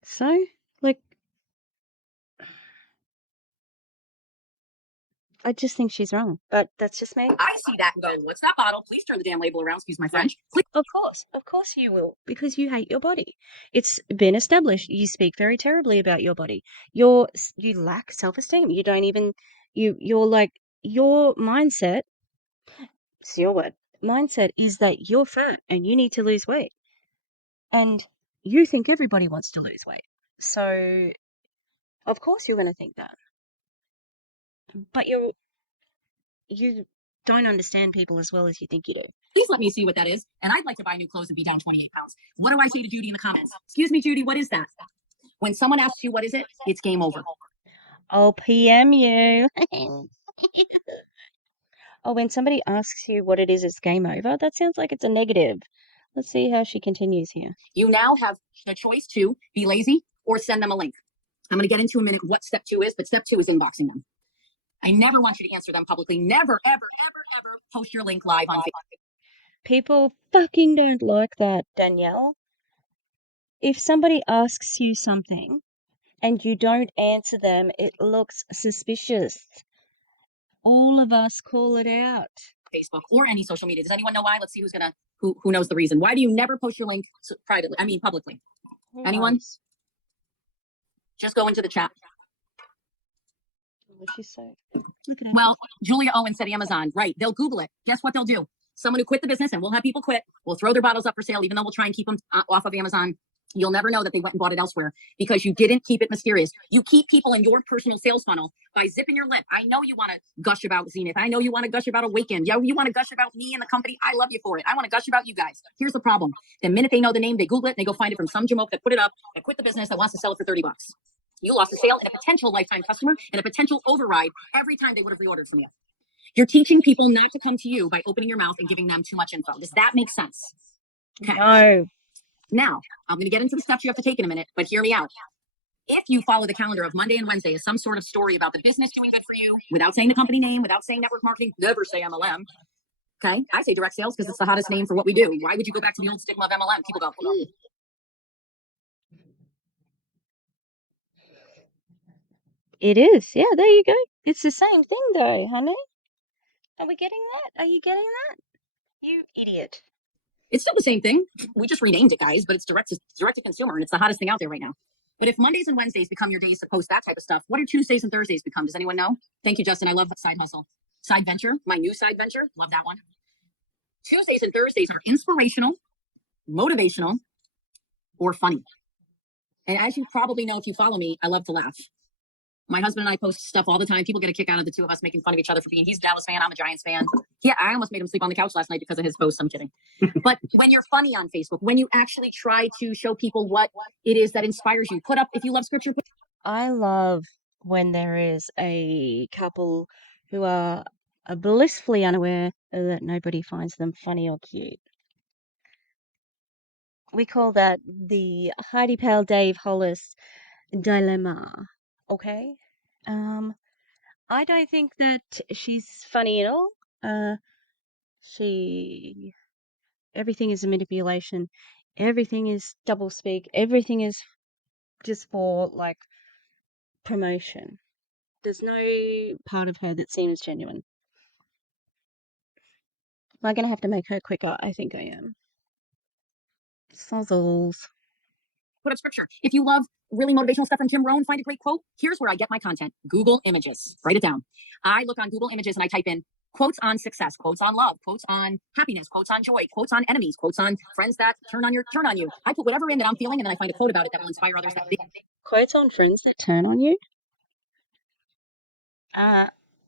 So? Like, I just think she's wrong, but that's just me. I see that and go, what's that bottle? Please turn the damn label around. Excuse my French. Please. Of course you will, because you hate your body. It's been established. You speak very terribly about your body. You lack self-esteem. You don't even, you're like, your mindset, it's your word, mindset is that you're fat and you need to lose weight. And you think everybody wants to lose weight. So, of course you're going to think that. But you don't understand people as well as you think you do. Please let me see what that is. And I'd like to buy new clothes and be down 28 pounds. What do I say to Judy in the comments? Excuse me, Judy, what is that? When someone asks you what is it, it's game over. I'll PM you. Oh, when somebody asks you what it is, it's game over. That sounds like it's a negative. Let's see how she continues here. You now have the choice to be lazy or send them a link. I'm going to get into a minute what step 2 is, but step 2 is inboxing them. I never want you to answer them publicly. Never, ever, ever, ever post your link live on Facebook. People fucking don't like that, Danielle. If somebody asks you something and you don't answer them, it looks suspicious. All of us call it out. Facebook or any social media. Does anyone know why? Let's see who knows the reason. Why do you never post your link privately? I mean, publicly. Anyone? Just go into the chat. What'd she say? Look at her. Well, Julia Owen said Amazon. Right. They'll Google it. Guess what they'll do? Someone who quit the business, and we'll have people quit. We'll throw their bottles up for sale, even though we'll try and keep them off of Amazon. You'll never know that they went and bought it elsewhere because you didn't keep it mysterious. You keep people in your personal sales funnel by zipping your lip. I know you want to gush about Zenith. I know you want to gush about Awakened. Yeah, you want to gush about me and the company. I love you for it. I want to gush about you guys. Here's the problem. The minute they know the name, they Google it, and they go find it from some jamoke that put it up, that quit the business, that wants to sell it for $30. You lost a sale and a potential lifetime customer and a potential override every time they would have reordered from you. You're teaching people not to come to you by opening your mouth and giving them too much info. Does that make sense? Okay. No. Now, I'm going to get into the steps you have to take in a minute, but hear me out. If you follow the calendar of Monday and Wednesday as some sort of story about the business doing good for you, without saying the company name, without saying network marketing, never say MLM. Okay. I say direct sales because it's the hottest name for what we do. Why would you go back to the old stigma of MLM? People go, It is. Yeah, there you go. It's the same thing though, honey. Are we getting that? Are you getting that? You idiot. it's still the same thing. We just renamed it, guys, but it's direct to consumer, and it's the hottest thing out there right now. But if Mondays and Wednesdays become your days to post that type of stuff, what do Tuesdays and Thursdays become? Does anyone know? Thank you, Justin. I love side hustle, side venture, my new side venture. Love that one. Tuesdays and Thursdays are inspirational, motivational, or funny. And as you probably know, if you follow me, I love to laugh. My husband and I post stuff all the time. People get a kick out of the two of us making fun of each other for he's a Dallas fan, I'm a Giants fan. Yeah, I almost made him sleep on the couch last night because of his posts. I'm kidding. But when you're funny on Facebook, when you actually try to show people what it is that inspires you, put up, if you love scripture, I love when there is a couple who are blissfully unaware that nobody finds them funny or cute. We call that the Heidi Pal Dave Hollis dilemma. Okay? I don't think that she's funny at all. She everything is a manipulation. Everything is doublespeak. Everything is just for like promotion. There's no part of her that seems genuine. Am I gonna have to make her quicker? I think I am. Sozzles. put up scripture. If you love really motivational stuff from Jim Rohn, find a great quote. Here's where I get my content. Google Images. Write it down. I look on Google Images and I type in quotes on success, quotes on love, quotes on happiness, quotes on joy, quotes on enemies, quotes on friends that turn on you. I put whatever in that I'm feeling and then I find a quote about it that will inspire others. Quotes on friends that turn on you.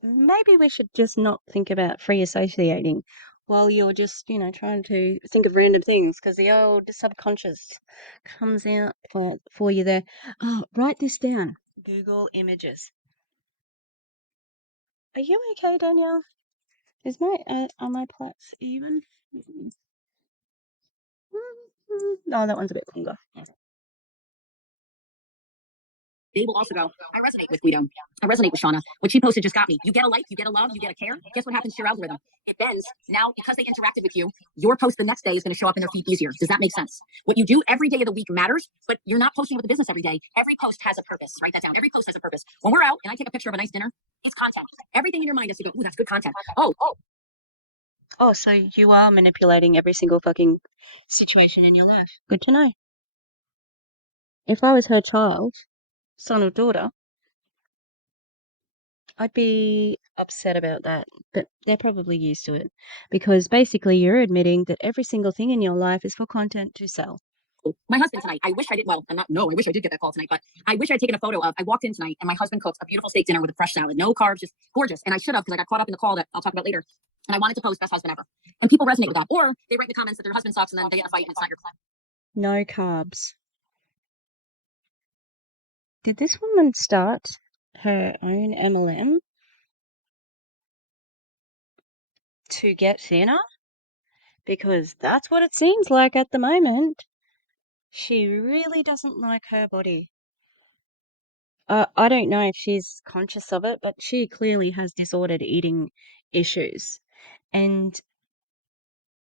Maybe we should just not think about free associating while you're just, trying to think of random things because the old subconscious comes out for you there. Oh, write this down. Google Images. Are you okay, Danielle? Are my plaits even? No, that one's a bit longer. They will also go, I resonate with Guido. I resonate with Shauna. What she posted just got me. You get a like, you get a love, you get a care. Guess what happens to your algorithm? It bends. Now, because they interacted with you, your post the next day is going to show up in their feed easier. Does that make sense? What you do every day of the week matters, but you're not posting with the business every day. Every post has a purpose. Write that down. Every post has a purpose. When we're out and I take a picture of a nice dinner, it's content. Everything in your mind has to go, ooh, that's good content. Oh, so you are manipulating every single fucking situation in your life. Good to know. If I was her child, son or daughter, I'd be upset about that, but they're probably used to it because basically you're admitting that every single thing in your life is for content to sell. My husband tonight, I wish I did, well, I'm not, no, I wish I did get that call tonight, but I wish I'd taken a photo of, I walked in tonight and my husband cooks a beautiful steak dinner with a fresh salad, no carbs, just gorgeous. And I should have, because I got caught up in the call that I'll talk about later. And I wanted to post best husband ever. And people resonate with that. Or they write in the comments that their husband sucks and then they get in a fight and it's not your plan. No carbs. Did this woman start her own MLM to get thinner? Because that's what it seems like at the moment. She really doesn't like her body. I don't know if she's conscious of it, but she clearly has disordered eating issues. And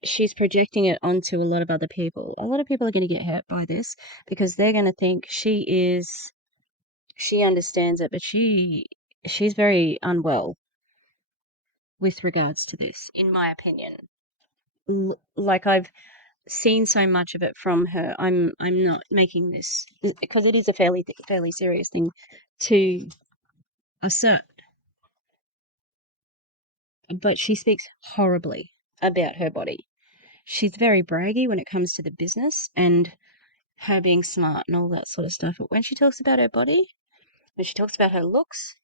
she's projecting it onto a lot of other people. A lot of people are going to get hurt by this because they're going to think she understands it, but she's very unwell with regards to this, in my opinion. Like I've seen so much of it from her. I'm not making this because it is a fairly serious thing to assert. But she speaks horribly about her body. She's very braggy when it comes to the business and her being smart and all that sort of stuff. But when she talks about her body, when she talks about her looks,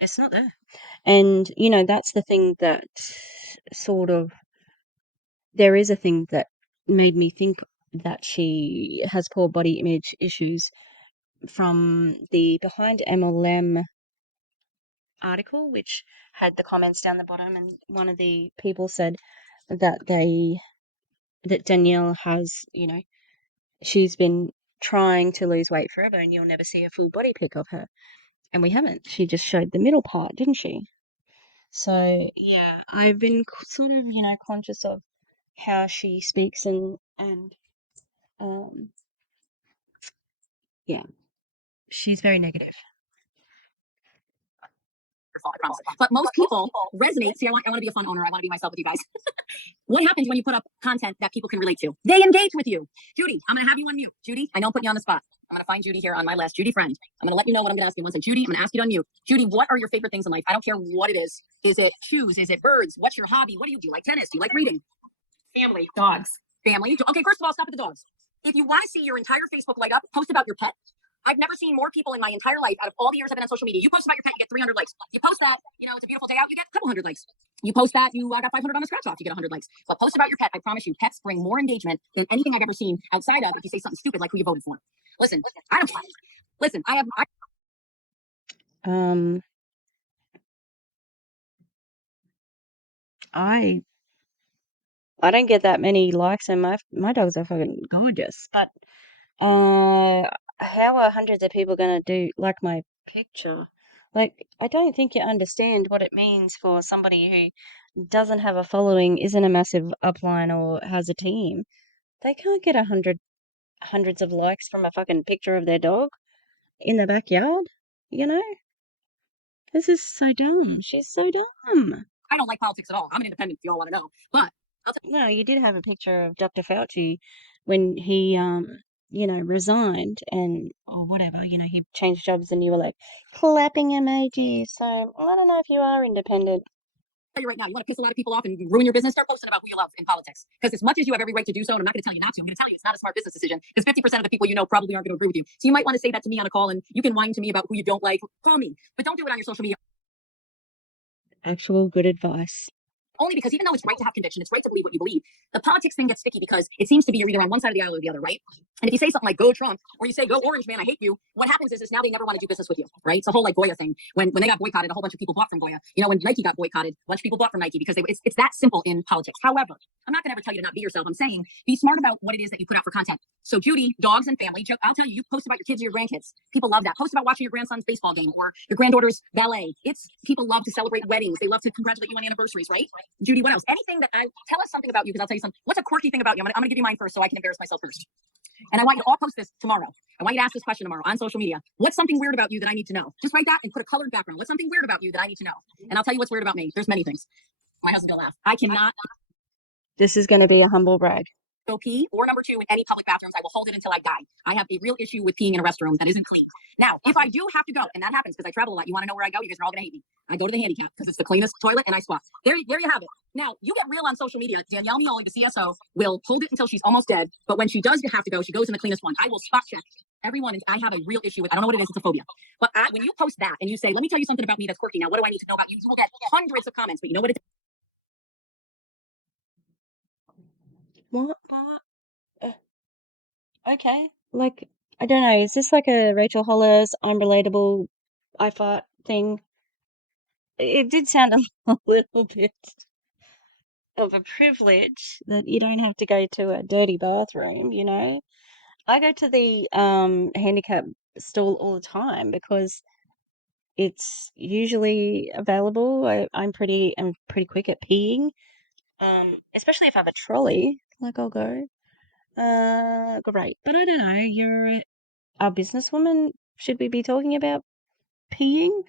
it's not there. And, that's the thing that sort of, there is a thing that made me think that she has poor body image issues from the Behind MLM article, which had the comments down the bottom, and one of the people said that Danielle has, she's been trying to lose weight forever, and you'll never see a full body pic of her. And we haven't. She just showed the middle part, didn't she? So yeah, I've been sort of, conscious of how she speaks and um yeah, she's very negative. I promise. But most people resonate. See, I want to be a fun owner. I want to be myself with you guys. What happens when you put up content that people can relate to? They engage with you. Judy, I'm going to have you on mute. Judy, I know I'm putting you on the spot. I'm going to find Judy here on my list. Judy friend. I'm going to let you know what I'm going to ask you. Once Judy, I'm going to ask you to unmute. Judy, what are your favorite things in life? I don't care what it is. Is it shoes? Is it birds? What's your hobby? What do you do? Like tennis? Do you like reading? Family. Dogs. Family. Okay, first of all, stop at the dogs. If you want to see your entire Facebook light up, post about your pet. I've never seen more people in my entire life out of all the years I've been on social media. You post about your pet, you get 300 likes. You post that, it's a beautiful day out, you get a couple hundred likes. You post that, you got 500 on the scratch off, you get 100 likes. But post about your pet, I promise you, pets bring more engagement than anything I've ever seen outside of if you say something stupid like who you voted for. Listen, I don't. Listen, I have. I don't get that many likes, and my dogs are fucking gorgeous. But how are hundreds of people gonna do like my picture? Like, I don't think you understand what it means for somebody who doesn't have a following, isn't a massive upline, or has a team. They can't get hundreds of likes from a fucking picture of their dog in the backyard. You know, this is so dumb. She's so dumb. I don't like politics at all. I'm an independent, if you all want to know. But No, you did have a picture of Dr. Fauci when he, resigned or whatever, he changed jobs, and you were like clapping emojis. So I don't know if you are independent. You right now, you want to piss a lot of people off and ruin your business, start posting about who you love in politics. Because as much as you have every right to do so, and I'm not going to tell you not to, I'm going to tell you it's not a smart business decision, because 50% of the people you know probably aren't going to agree with you. So you might want to say that to me on a call, and you can whine to me about who you don't like. Call me, but don't do it on your social media. Actual good advice. Only because even though it's right to have conviction, it's right to believe what you believe, the politics thing gets sticky because it seems to be you're either on one side of the aisle or the other, right? And if you say something like "Go Trump" or you say "Go Orange Man, I hate you," what happens is now they never want to do business with you, right? It's a whole like Goya thing. When they got boycotted, a whole bunch of people bought from Goya. When Nike got boycotted, a bunch of people bought from Nike because it's that simple in politics. However, I'm not going to ever tell you to not be yourself. I'm saying be smart about what it is that you put out for content. So Judy, dogs and family, I'll tell you, you post about your kids or your grandkids. People love that. Post about watching your grandson's baseball game or your granddaughter's ballet. People love to celebrate weddings. They love to congratulate you on anniversaries, right? Judy, what else? Anything that tell us something about you, because I'll tell you something. What's a quirky thing about you? I'm gonna give you mine first so I can embarrass myself first. And I want you to all post this tomorrow. I want you to ask this question tomorrow on social media. What's something weird about you that I need to know? Just write that and put a colored background. What's something weird about you that I need to know? And I'll tell you what's weird about me. There's many things. My husband's gonna laugh. I cannot. This is going to be a humble brag. Go pee, or number two, in any public bathrooms. I will hold it until I die. I have a real issue with peeing in a restroom that isn't clean. Now, if I do have to go, and that happens because I travel a lot, you want to know where I go? You guys are all going to hate me. I go to the handicap because it's the cleanest toilet, and I squat. There you have it. Now, you get real on social media. Danelle Meoli, the CSO, will hold it until she's almost dead. But when she does have to go, she goes in the cleanest one. I will spot check everyone. I have a real issue with, I don't know what it is. It's a phobia. But when you post that and you say, let me tell you something about me that's quirky. Now, what do I need to know about you? You will get hundreds of comments, but you know what it is? What? Okay. Like, I don't know. Is this like a Rachel Hollis, I'm relatable, I fart thing? It did sound a little bit of a privilege that you don't have to go to a dirty bathroom, I go to the handicap stall all the time because it's usually available. I'm pretty quick at peeing. Especially if I have a trolley, like I'll go. Great. But I don't know, you're a businesswoman. Should we be talking about peeing?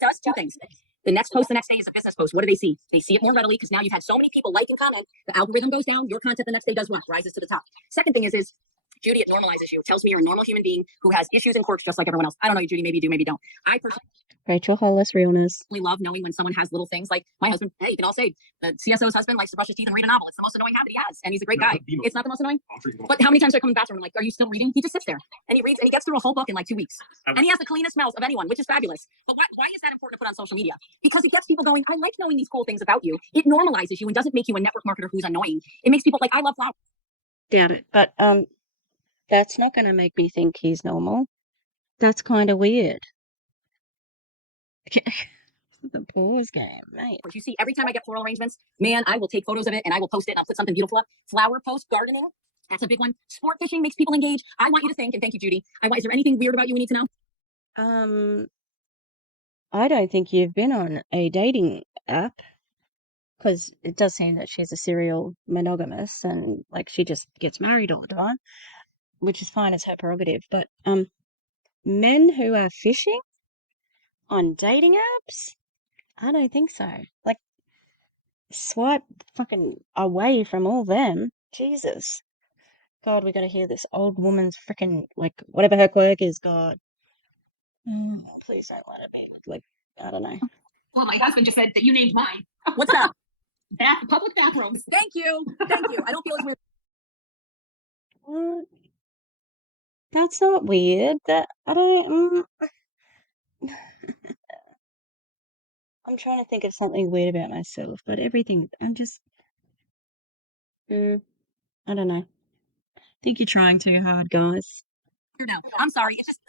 Does two things. The next post the next day is a business post. What do they see? They see it more readily because now you've had so many people like and comment. The algorithm goes down. Your content the next day does what? Rises to the top. Second thing is Judy, it normalizes you. It tells me you're a normal human being who has issues and quirks just like everyone else. I don't know you, Judy. Maybe you do, maybe you don't. I personally Rachel Hollis, realness. love knowing when someone has little things like my husband. Hey, you can all say the CSO's husband likes to brush his teeth and read a novel. It's the most annoying habit he has, and he's a great guy. It's not the most annoying. But how many times do I come in the bathroom and like, are you still reading? He just sits there and he reads and he gets through a whole book in like 2 weeks. And he has the cleanest smells of anyone, which is fabulous. But why is that important to put on social media? Because it gets people going, I like knowing these cool things about you. It normalizes you and doesn't make you a network marketer who's annoying. It makes people like, I love flowers. Doubt it. But that's not going to make me think he's normal. That's kind of weird. The pause game, mate. You see, every time I get floral arrangements, man, I will take photos of it and I will post it and I'll put something beautiful up. Flower post, gardening, that's a big one. Sport fishing makes people engage. I want you to think, and thank you, Judy. Is there anything weird about you we need to know? I don't think you've been on a dating app, because it does seem that she's a serial monogamous and like she just gets married all the time, which is fine as her prerogative. But men who are fishing on dating apps, I don't think so. Like, swipe fucking away from all them. Jesus. God, we gotta hear this old woman's freaking, like, whatever her quirk is, God. Please don't let it be, like, I don't know. Well, my husband just said that you named mine. What's that? Public bathrooms. Thank you. Thank you. I don't feel as weird. What? That's not weird. That, I don't, I'm trying to think of something weird about myself, but everything, I'm just, I don't know. I think you're trying too hard, guys. No, I'm sorry. It's just,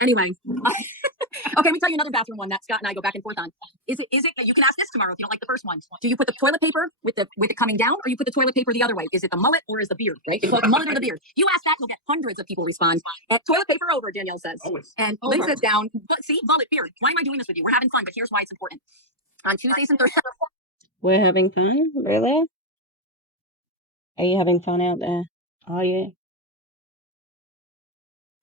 anyway. Okay, let me tell you another bathroom one that Scott and I go back and forth on. Is it, you can ask this tomorrow if you don't like the first one. Do you put the toilet paper with it coming down, or you put the toilet paper the other way? Is it the mullet or is the beard, right? It's like the mullet or the beard. You ask that, you'll get hundreds of people respond. Toilet paper over, Danielle says. Always. And Lynn says down. But see, mullet, beard. Why am I doing this with you? We're having fun, but here's why it's important. On Tuesdays and Thursdays. We're having fun? Really? Are you having fun out there? Are you?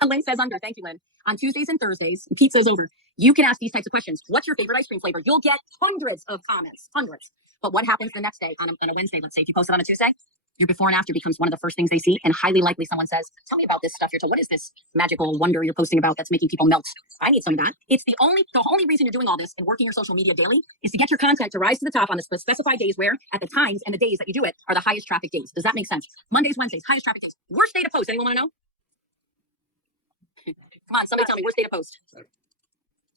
Lynn says under. Thank you, Lynn. On Tuesdays and Thursdays, Pete says over. You can ask these types of questions. What's your favorite ice cream flavor? You'll get hundreds of comments, hundreds. But what happens the next day on a Wednesday? Let's say if you post it on a Tuesday, your before and after becomes one of the first things they see, and highly likely someone says, "Tell me about this stuff you're. What is this magical wonder you're posting about that's making people melt? I need some of that." It's the only reason you're doing all this and working your social media daily is to get your content to rise to the top on the specified days where, at the times and the days that you do it, are the highest traffic days. Does that make sense? Mondays, Wednesdays, highest traffic days. Worst day to post. Anyone want to know? Come on, somebody tell me, worst day to post.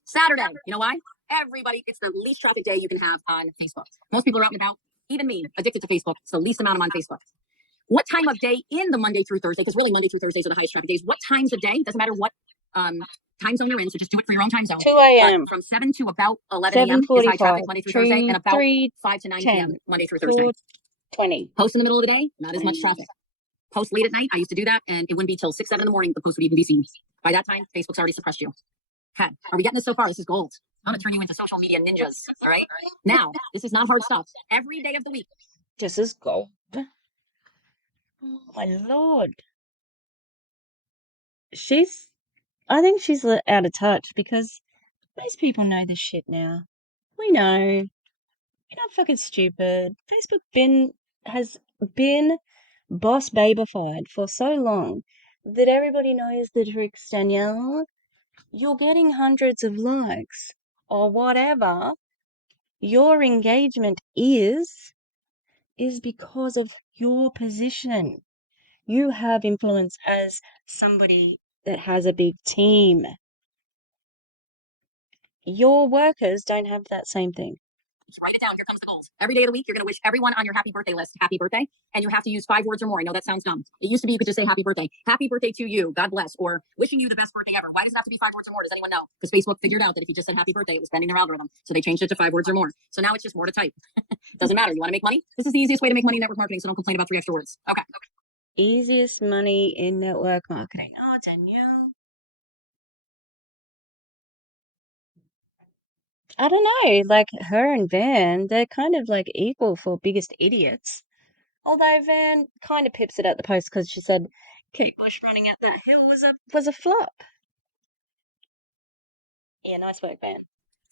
Saturday. You know why? It's the least traffic day you can have on Facebook. Most people are out and about. Even me, addicted to Facebook. It's the least amount I'm on Facebook. What time of day in the Monday through Thursday, because really Monday through Thursdays are the highest traffic days. What times of day, doesn't matter what time zone you're in, so just do it for your own time zone. 2 a.m. From 7 to about 11 a.m. is high traffic Monday through Thursday, and about 5 to 9 p.m. Monday through Thursday. 20. Post in the middle of the day, not as much traffic. Post late at night, I used to do that, and it wouldn't be till 6, 7 in the morning the post would even be seen. By that time, Facebook's already suppressed you. Okay, are we getting this so far? This is gold. I'm gonna turn you into social media ninjas. All right. Now, this is not hard stuff. Every day of the week. This is gold. Oh my Lord. I think she's out of touch because most people know this shit now. We know. You're not fucking stupid. Facebook has been boss babified for so long that everybody knows the tricks, Danielle. You're getting hundreds of likes or whatever your engagement is because of your position. You have influence as somebody that has a big team. Your workers don't have that same thing. Write it down. Here comes the goals. Every day of the week, you're going to wish everyone on your happy birthday list happy birthday, and you have to use 5 words or more. I know that sounds dumb. It used to be you could just say happy birthday to you, God bless, or wishing you the best birthday ever. Why does it have to be 5 words or more? Does anyone know? Because Facebook figured out that if you just said happy birthday, it was bending their algorithm, so they changed it to 5 words or more. So now it's just more to type. Doesn't matter. You want to make money? This is the easiest way to make money in network marketing, so don't complain about 3 extra words. Okay. Easiest money in network marketing. Oh, Danielle. I don't know, like her and Van, they're kind of like equal for biggest idiots. Although Van kind of pips it at the post because she said Kate Bush running up that hill was a flop. Yeah, nice work, Van.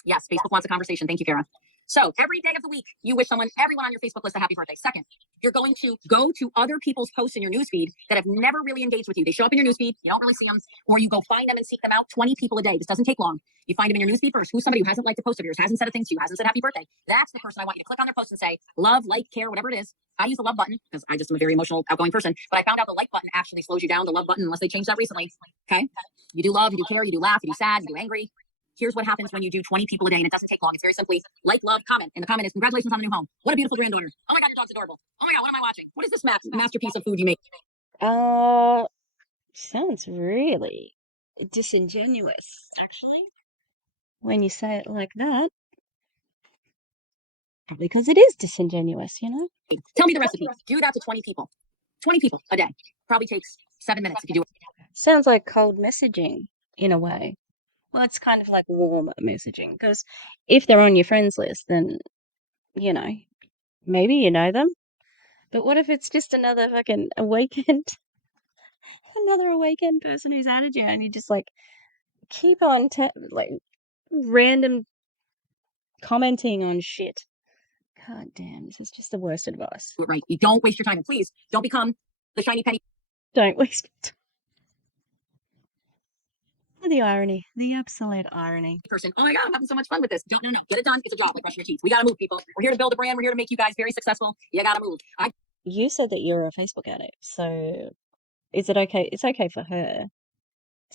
Yes, Facebook wants a conversation. Thank you, Kara. So every day of the week, you wish everyone on your Facebook list a happy birthday. Second, you're going to go to other people's posts in your newsfeed that have never really engaged with you. They show up in your newsfeed, you don't really see them, or you go find them and seek them out. 20 people a day. This doesn't take long. You find them in your newsfeed first. Who's somebody who hasn't liked a post of yours, hasn't said a thing to you, hasn't said happy birthday? That's the person I want you to click on their post and say, love, like, care, whatever it is. I use the love button because I just am a very emotional, outgoing person. But I found out the like button actually slows you down. The love button, unless they changed that recently. Okay. You do love, you do care, you do laugh, you do sad, you do angry. Here's what happens when you do 20 people a day, and it doesn't take long. It's very simply like, love, comment. And the comment is, congratulations on the new home. What a beautiful granddaughter. Oh my God, your dog's adorable. Oh my God, what am I watching? What is this masterpiece of food you make? Sounds really disingenuous, actually, when you say it like that. Probably because it is disingenuous, you know? Tell me the recipe. Do that to 20 people. 20 people a day. Probably takes 7 minutes if you do it. Sounds like cold messaging in a way. Well, it's kind of like warm messaging because if they're on your friends list, then, you know, maybe you know them. But what if it's just another fucking awakened, another awakened person who's added you and you just like keep on, like, random commenting on shit? God damn, this is just the worst advice. Do it right. You don't waste your time. And please don't become the shiny penny Don't waste time. The irony, the absolute irony. person. Oh my God, I'm having so much fun with this. Don't, no, no. Get it done. It's a job, like brushing your teeth. We got to move, people. We're here to build a brand. We're here to make you guys very successful. You got to move. You said that you're a Facebook addict, so is it okay? It's okay for her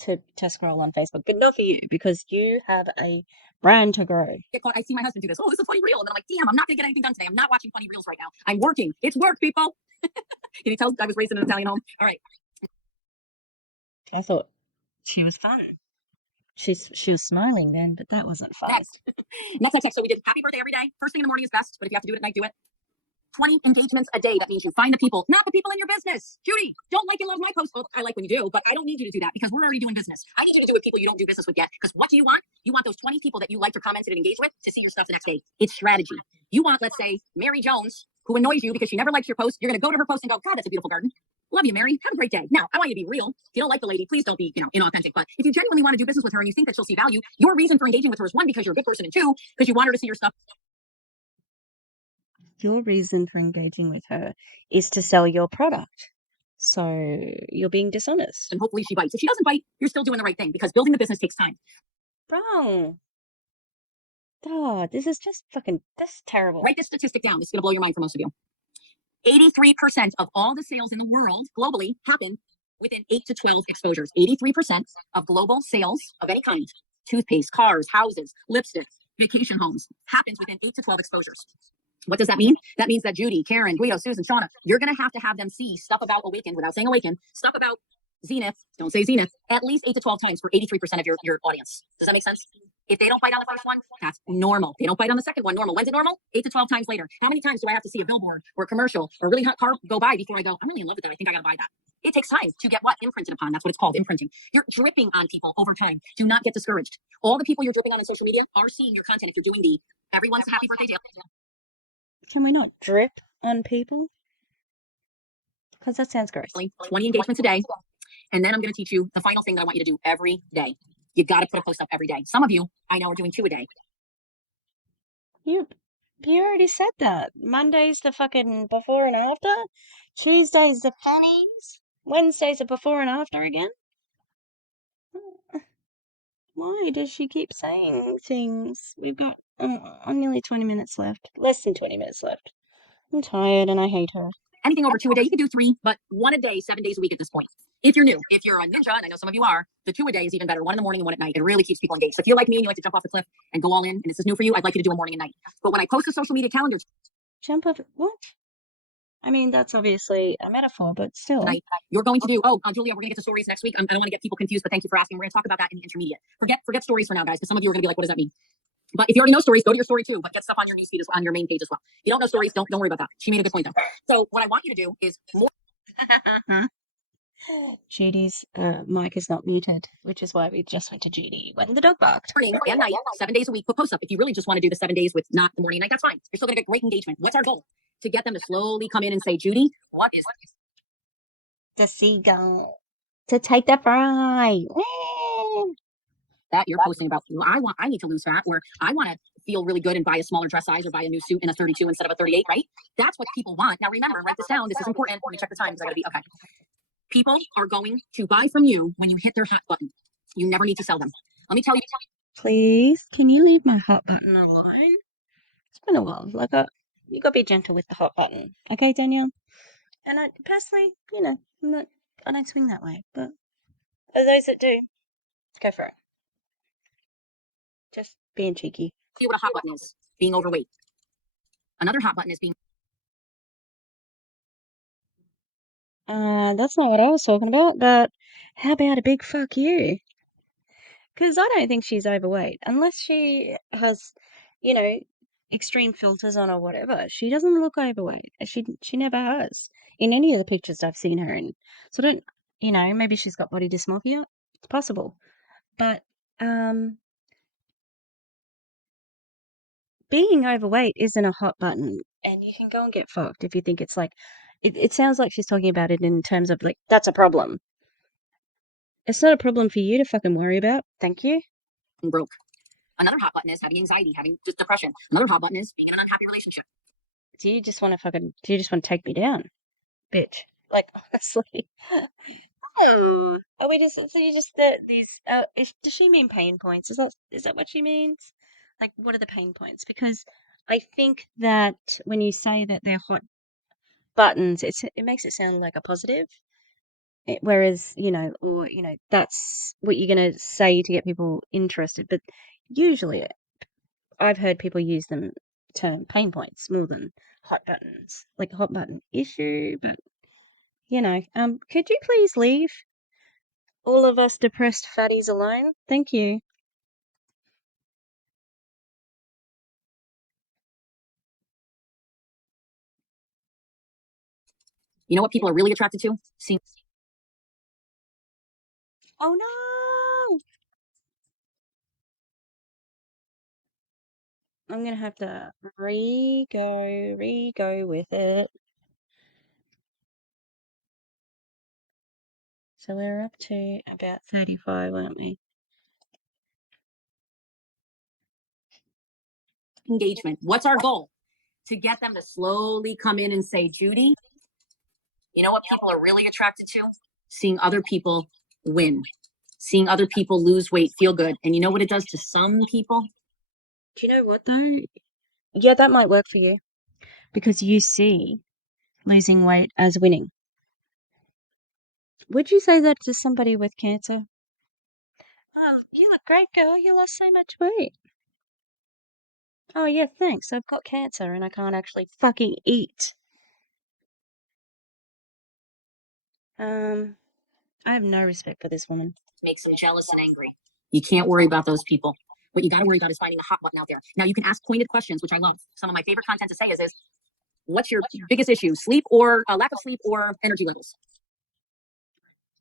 to scroll on Facebook, but not for you because you have a brand to grow. Get caught. I see my husband do this. Oh, this is a funny reel. And then I'm like, damn, I'm not going to get anything done today. I'm not watching funny reels right now. I'm working. It's work, people. Can you tell I was raised in an Italian home? All right. I thought she was fun. She was smiling then, but that wasn't fun. Next. So we did happy birthday every day. First thing in the morning is best, but if you have to do it at night, do it. 20 engagements a day. That means you find the people, not the people in your business. Judy, don't like and love my post. Well, I like when you do, but I don't need you to do that because we're already doing business. I need you to do with people you don't do business with yet. Because what do you want? You want those 20 people that you liked or commented and engaged with to see your stuff the next day. It's strategy. You want, let's say, Mary Jones, who annoys you because she never likes your post. You're going to go to her post and go, God, that's a beautiful garden. Love you, Mary. Have a great day. Now, I want you to be real. If you don't like the lady, please don't be, inauthentic. But if you genuinely want to do business with her and you think that she'll see value, your reason for engaging with her is one, because you're a good person, and two, because you want her to see your stuff. Your reason for engaging with her is to sell your product. So you're being dishonest. And hopefully she bites. If she doesn't bite, you're still doing the right thing because building the business takes time. Wrong. Oh, this is terrible. Write this statistic down. This is going to blow your mind for most of you. 83% of all the sales in the world globally happen within 8 to 12 exposures. 83% of global sales of any kind, toothpaste, cars, houses, lipstick, vacation homes, happens within 8 to 12 exposures. What does that mean? That means that Judy, Karen, Guido, Susan, Shauna, you're going to have them see stuff about Awakened without saying Awakened, stuff about Zenith, don't say Zenith, at least 8 to 12 times for 83% of your audience. Does that make sense? If they don't bite on the first one, that's normal. They don't bite on the second one, normal. When's it normal? 8 to 12 times later. How many times do I have to see a billboard or a commercial or a really hot car go by before I go, I'm really in love with that. I think I got to buy that. It takes time to get what? Imprinted upon. That's what it's called, imprinting. You're dripping on people over time. Do not get discouraged. All the people you're dripping on in social media are seeing your content if you're doing the everyone's happy birthday deal. Can we not drip on people? Because that sounds gross. 20 engagements a day. And then I'm going to teach you the final thing that I want you to do every day. You got to put a post up every day. Some of you, I know, are doing 2 a day. You already said that. Monday's the fucking before and after. Tuesday's the funnies. Wednesday's the before and after again. Why does she keep saying things? We've got nearly 20 minutes left. Less than 20 minutes left. I'm tired and I hate her. Anything over 2 a day, you can do 3, but 1 a day, 7 days a week at this point. If you're new, if you're a ninja, and I know some of you are, the 2 a day is even better. 1 in the morning and 1 at night. It really keeps people engaged. So if you're like me and you like to jump off the cliff and go all in, and this is new for you, I'd like you to do a morning and night. But when I post a social media calendar, jump off what? I mean, that's obviously a metaphor, but still. Tonight, you're going to do, Julia, we're going to get to stories next week. I don't want to get people confused, but thank you for asking. We're going to talk about that in the intermediate. Forget stories for now, guys, because some of you are going to be like, what does that mean? But if you already know stories, go to your story too, but get stuff on your newsfeed on your main page as well. If you don't know stories, don't worry about that. She made a good point though. So what I want you to do is more. Judy's mic is not muted, which is why we just went to Judy when the dog barked. Morning and night, 7 days a week, put posts up. If you really just want to do the 7 days with not the morning and night, that's fine. You're still going to get great engagement. What's our goal? To get them to slowly come in and say, Judy, what is the seagull to take the fry? That you're posting about? Well, I need to lose fat, or I want to feel really good and buy a smaller dress size or buy a new suit in a 32 instead of a 38, right? That's what people want. Now remember, write this down. This is important. Let me check the time because I got to be okay. People are going to buy from you when you hit their hot button. You never need to sell them. Let me tell you. Please, can you leave my hot button alone? It's been a while. You gotta be gentle with the hot button, okay, Danielle? And I personally, I don't swing that way, but for those that do, go for it. Just being cheeky. See what a hot button is: being overweight. Another hot button is being That's not what I was talking about, but how about a big fuck you? Because I don't think she's overweight, unless she has, you know, extreme filters on or whatever. She doesn't look overweight. She never has in any of the pictures I've seen her in. So I don't, maybe she's got body dysmorphia. It's possible, but um, being overweight isn't a hot button, and you can go and get fucked if you think it's like. It sounds like she's talking about it in terms of like that's a problem. It's not a problem for you to fucking worry about. Thank you. Broke. Another hot button is having anxiety, having just depression. Another hot button is being in an unhappy relationship. Do you just want to take me down, bitch? Like honestly. Oh, are we just so you just these? Does she mean pain points? Is that what she means? Like, what are the pain points? Because I think that when you say that they're hot buttons, it makes it sound like a positive. Whereas, that's what you're going to say to get people interested. But usually, I've heard people use them term pain points more than hot buttons, like a hot button issue. But could you please leave all of us depressed fatties alone? Thank you. You know what people are really attracted to? Seeing. Oh no! I'm gonna have to re-go with it. So we're up to about 35, aren't we? Engagement. What's our goal? To get them to slowly come in and say, Judy, you know what people are really attracted to? Seeing other people win, seeing other people lose weight, feel good. And you know what it does to some people? Do you know what though? Yeah, that might work for you because you see losing weight as winning. Would you say that to somebody with cancer? Oh, you look great, girl. You lost so much weight. Oh, yeah, thanks. I've got cancer and I can't actually fucking eat. Um, I have no respect for this woman. Makes them jealous and angry. You can't worry about those people. What you got to worry about is finding a hot button out there. Now you can ask pointed questions, which I love. Some of my favorite content to say is what's your biggest issue? Sleep or lack of sleep or energy levels?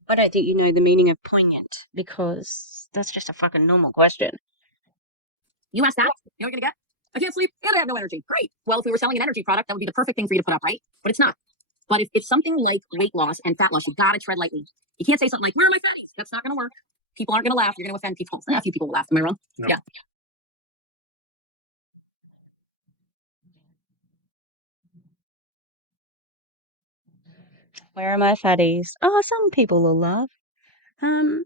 I don't think you know the meaning of poignant because that's just a fucking normal question. You ask that, you know what you're gonna get? I can't sleep and I have no energy. Great. Well, if we were selling an energy product, that would be the perfect thing for you to put up, right? But it's not. But if it's something like weight loss and fat loss, you gotta tread lightly. You can't say something like, where are my fatties? That's not gonna work. People aren't gonna laugh. You're gonna offend people. A few people will laugh. Am I wrong? No. Yeah. Where are my fatties? Oh, some people will laugh. Um,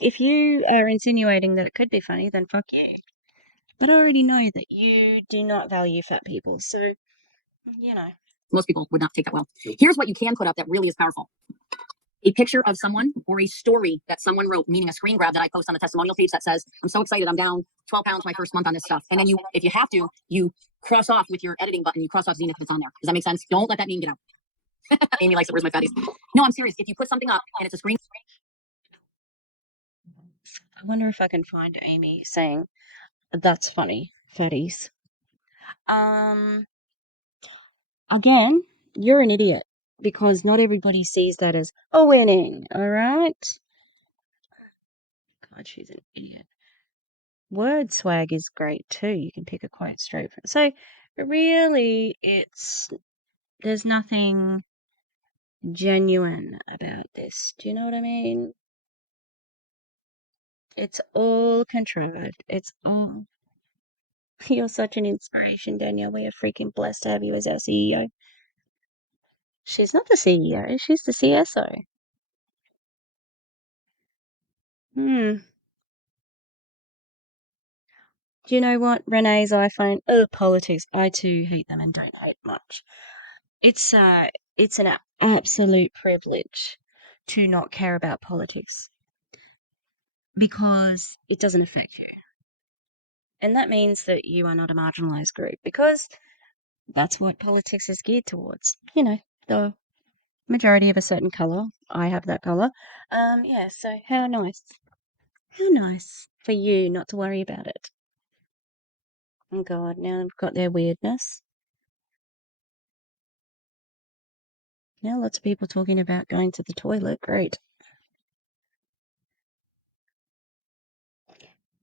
if you are insinuating that it could be funny, then fuck you. But I already know that you do not value fat people, so, you know. Most people would not take that well. Here's what you can put up that really is powerful. A picture of someone or a story that someone wrote, meaning a screen grab that I post on the testimonial page that says, I'm so excited, I'm down 12 pounds my first month on this stuff. And then you, if you have to, you cross off with your editing button, you cross off Zenith if it's on there. Does that make sense? Don't let that meme get out. Amy likes it. Where's my fatties? No, I'm serious. If you put something up and it's a screen. I wonder if I can find Amy saying, that's funny, fatties. Um, Again, you're an idiot because not everybody sees that as a winning, all right? God, she's an idiot. Word swag is great too. You can pick a quote straight from. So really, there's nothing genuine about this. Do you know what I mean? It's all contrived. It's all. You're such an inspiration, Danielle. We are freaking blessed to have you as our CEO. She's not the CEO. She's the CSO. Hmm. Do you know what? Renee's iPhone. Oh, politics. I too hate them and don't hate much. It's an absolute privilege to not care about politics because it doesn't affect you. And that means that you are not a marginalized group because that's what politics is geared towards. The Majority of a certain color. I have that color. Yeah, so how nice. How nice for you not to worry about it. Oh God, now I've got their weirdness. Now lots of people talking about going to the toilet. Great.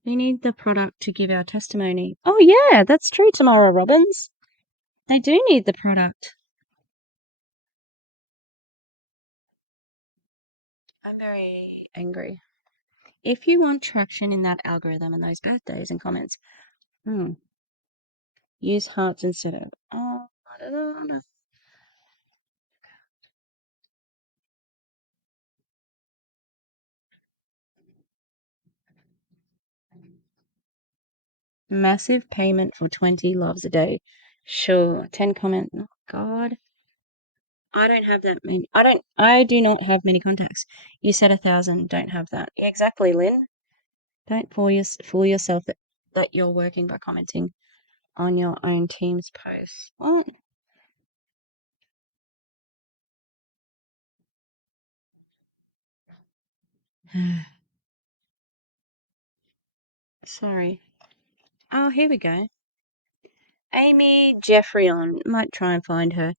We need the product to give our testimony. Oh yeah, that's true, Tamara Robbins. They do need the product. I'm very angry. If you want traction in that algorithm and those birthdays and comments, use hearts instead of. Oh, I don't know. Massive payment for 20 loves a day. Sure. 10 comment. Oh, God. I don't have that many. I do not have many contacts. You said 1,000. Don't have that. Exactly, Lynn. Don't fool yourself that you're working by commenting on your own team's posts. What? Sorry. Oh, here we go. Amy Jeffreyon. Might try and find her.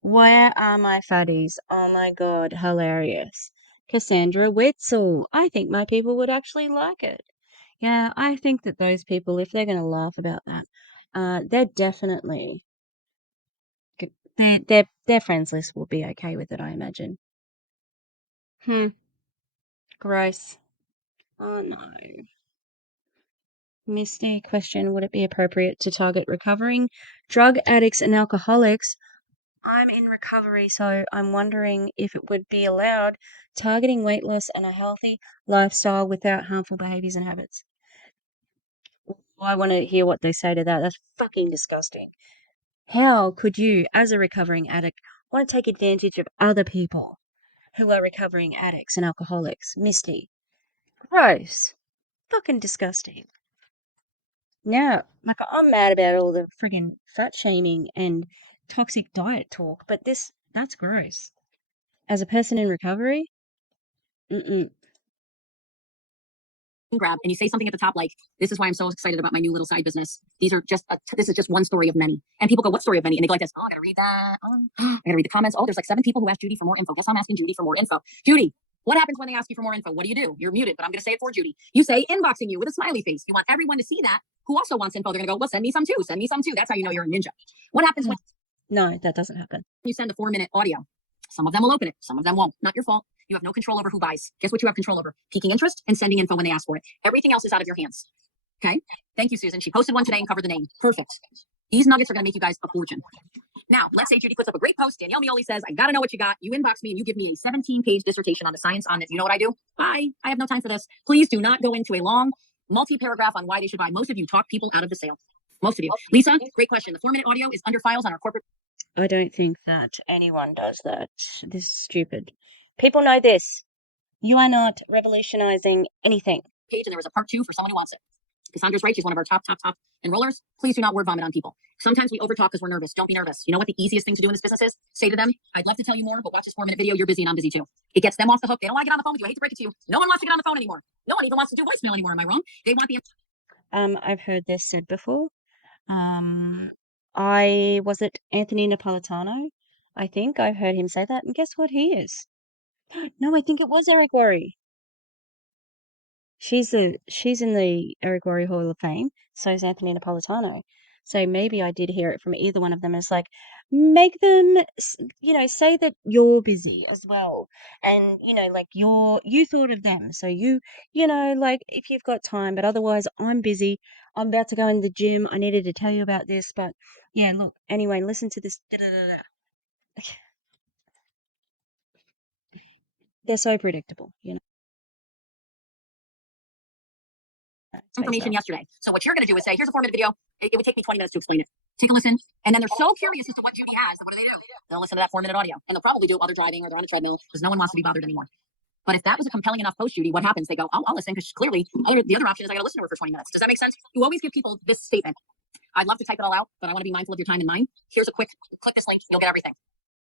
Where are my fatties? Oh my God, hilarious. Cassandra Wetzel. I think my people would actually like it. Yeah, I think that those people, if they're going to laugh about that, they're definitely their friends list will be okay with it, I imagine. Gross. Oh no. Misty question: would it be appropriate to target recovering drug addicts and alcoholics? I'm in recovery, so I'm wondering if it would be allowed targeting weight loss and a healthy lifestyle without harmful behaviors and habits. I want to hear what they say to that. That's fucking disgusting. How could you, as a recovering addict, want to take advantage of other people who are recovering addicts and alcoholics? Misty. Gross. Fucking disgusting. Now, like, I'm mad about all the friggin' fat shaming and toxic diet talk, but that's gross. As a person in recovery, mm-mm. Grab and you say something at the top like, this is why I'm so excited about my new little side business. This is just one story of many. And people go, what story of many? And they go like this, oh, I gotta read that. Oh, I gotta read the comments. Oh, there's like 7 people who asked Judy for more info. Guess I'm asking Judy for more info. Judy, what happens when they ask you for more info? What do? You're muted, but I'm gonna say it for Judy. You say inboxing you with a smiley face. You want everyone to see that who also wants info. They're gonna go, well, send me some too. Send me some too. That's how you know you're a ninja. What happens when No, that doesn't happen. you send a 4-minute audio? Some of them will open it. Some of them won't. Not your fault. You have no control over who buys. Guess what you have control over? Piquing interest and sending info when they ask for it. Everything else is out of your hands. Okay. Thank you, Susan. She posted one today and covered the name. Perfect. These nuggets are going to make you guys a fortune. Now, let's say Judy puts up a great post. Danelle Meoli says, I got to know what you got. You inbox me and you give me a 17-page dissertation on the science on it. You know what I do? Bye. I have no time for this. Please do not go into a long multi-paragraph on why they should buy. Most of you talk people out of the sale. Most of you. Lisa, great question. The 4-minute audio is under files on our corporate. I don't think that anyone does that. This is stupid. People know this. You are not revolutionizing anything. Page, and there was a part 2 for someone who wants it. Cassandra's right. She's one of our top enrollers. Please do not word vomit on people. Sometimes we overtalk because we're nervous. Don't be nervous. You know what the easiest thing to do in this business is? Say to them, I'd love to tell you more, but watch this 4-minute video. You're busy and I'm busy too. It gets them off the hook. They don't want to get on the phone with you. I hate to break it to you. No one wants to get on the phone anymore. No one even wants to do voicemail anymore. Am I wrong? They want the. I've heard this said before. I was it Anthony Napolitano. I think I've heard him say that, and guess what he is? No, I think it was Eric Worre. She's in the Eric Worre Hall of Fame. So is Anthony Napolitano. So maybe I did hear it from either one of them. It's like, make them, say that you're busy as well, and like you thought of them. So like if you've got time, but otherwise I'm busy. I'm about to go in the gym. I needed to tell you about this, but yeah, look. Anyway, listen to this. Da-da-da-da. They're so predictable, Information yesterday. So what you're going to do is say, here's a 4-minute video. It would take me 20 minutes to explain it. Take a listen. And then they're so curious as to what Judy has. What do? They'll listen to that 4-minute audio. And they'll probably do other driving or they're on a treadmill because no one wants to be bothered anymore. But if that was a compelling enough post, Judy, what happens? They go, I'll listen because clearly the other option is I got to listen to her for 20 minutes. Does that make sense? You always give people this statement. I'd love to type it all out, but I want to be mindful of your time and mine. Here's a quick, click this link. You'll get everything.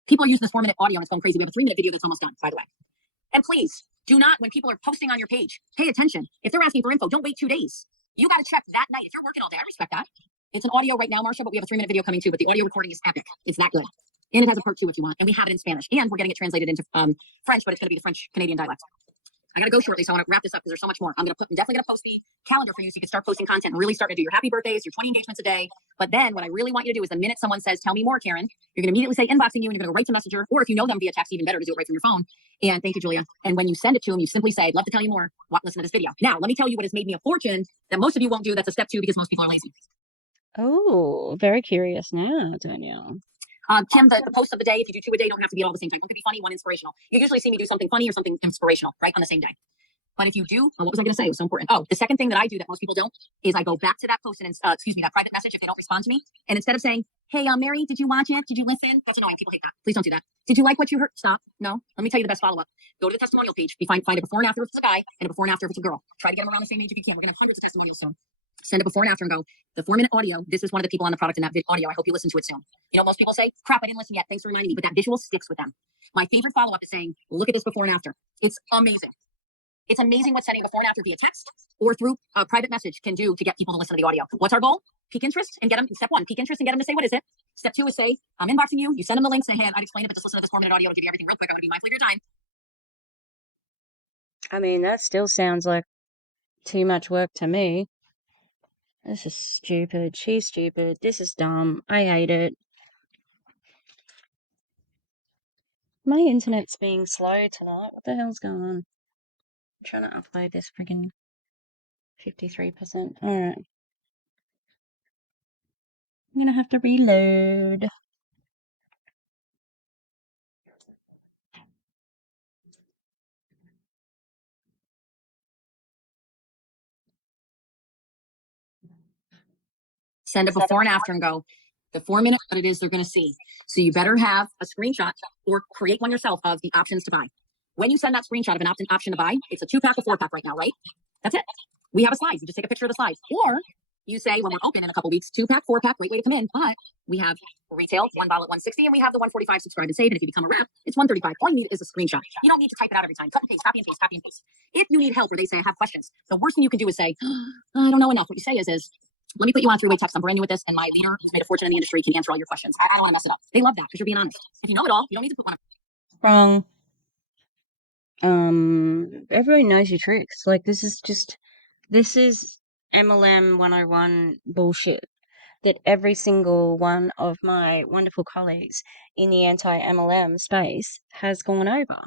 People are using this 4-minute audio and it's going crazy. We have a 3-minute video that's almost done, by the way. And please do not, when people are posting on your page, pay attention. If they're asking for info, don't wait 2 days. You got to check that night. If you're working all day, I respect that. It's an audio right now, Marsha, but we have a 3-minute video coming too. But the audio recording is epic. It's that good. And it has a part 2 if you want. And we have it in Spanish. And we're getting it translated into French, but it's going to be the French Canadian dialect. I got to go shortly, so I want to wrap this up because there's so much more. I'm definitely going to post the calendar for you so you can start posting content and really start to do your happy birthdays, your 20 engagements a day. But then what I really want you to do is the minute someone says, tell me more, Karen, you're going to immediately say inboxing you and you're going to write to Messenger, or if you know them via text, even better to do it right from your phone. And thank you, Julia. And when you send it to them, you simply say, I'd love to tell you more. Listen to this video. Now, let me tell you what has made me a fortune that most of you won't do. That's a step 2 because most people are lazy. Oh, very curious now, Danielle. Kim, the post of the day, if you do 2 a day, don't have to be all the same time. One could be funny, one inspirational. You usually see me do something funny or something inspirational, right, on the same day. But if you do, what was I going to say? It was so important. Oh, the second thing that I do that most people don't is I go back to that post and, that private message if they don't respond to me. And instead of saying, hey, Mary, did you watch it? Did you listen? That's annoying. People hate that. Please don't do that. Did you like what you heard? Stop. No. Let me tell you the best follow-up. Go to the testimonial page. You find a before and after if it's a guy and a before and after if it's a girl. Try to get them around the same age if you can. We're going to have hundreds of testimonials soon. Send a before and after and go, the 4-minute audio. This is one of the people on the product in that audio. I hope you listen to it soon. You know, most people say, crap, I didn't listen yet. Thanks for reminding me. But that visual sticks with them. My favorite follow-up is saying, look at this before and after. It's amazing. It's amazing what sending before and after via text or through a private message can do to get people to listen to the audio. What's our goal? Pique interest and get them. Step 1, pique interest and get them to say, what is it? Step 2 is say, I'm inboxing you. You send them the link, say, hey, I'd explain it, but just listen to this 4-minute audio. I'll give you everything real quick. I want to be mindful of your time. I mean, that still sounds like too much work to me. This is stupid. She's stupid. This is dumb. I hate it. My internet's being slow tonight. What the hell's going on? I'm trying to upload this friggin' 53%. Alright. I'm gonna have to reload. Send a before and after and go, the 4-minute, what it is they're going to see. So you better have a screenshot or create one yourself of the options to buy. When you send that screenshot of an option to buy, it's a 2-pack or 4-pack right now, right? That's it. We have a slide. You just take a picture of the slide. Or you say when we're open in a couple weeks, 2-pack, 4-pack, great way to come in. But we have retail, $1 at $160, and we have the $145 subscribe and save. And if you become a rep, it's $135. All you need is a screenshot. You don't need to type it out every time. Cut and paste, copy and paste, copy and paste. If you need help or they say I have questions, the worst thing you can do is say, I don't know enough. What you say is let me put you on 3-way text. I'm brand new with this, and my leader who's made a fortune in the industry can answer all your questions. I don't want to mess it up. They love that because you're being honest. If you know it all, you don't need to put one up. Wrong. Everyone knows your tricks. Like, this is MLM 101 bullshit that every single one of my wonderful colleagues in the anti-MLM space has gone over.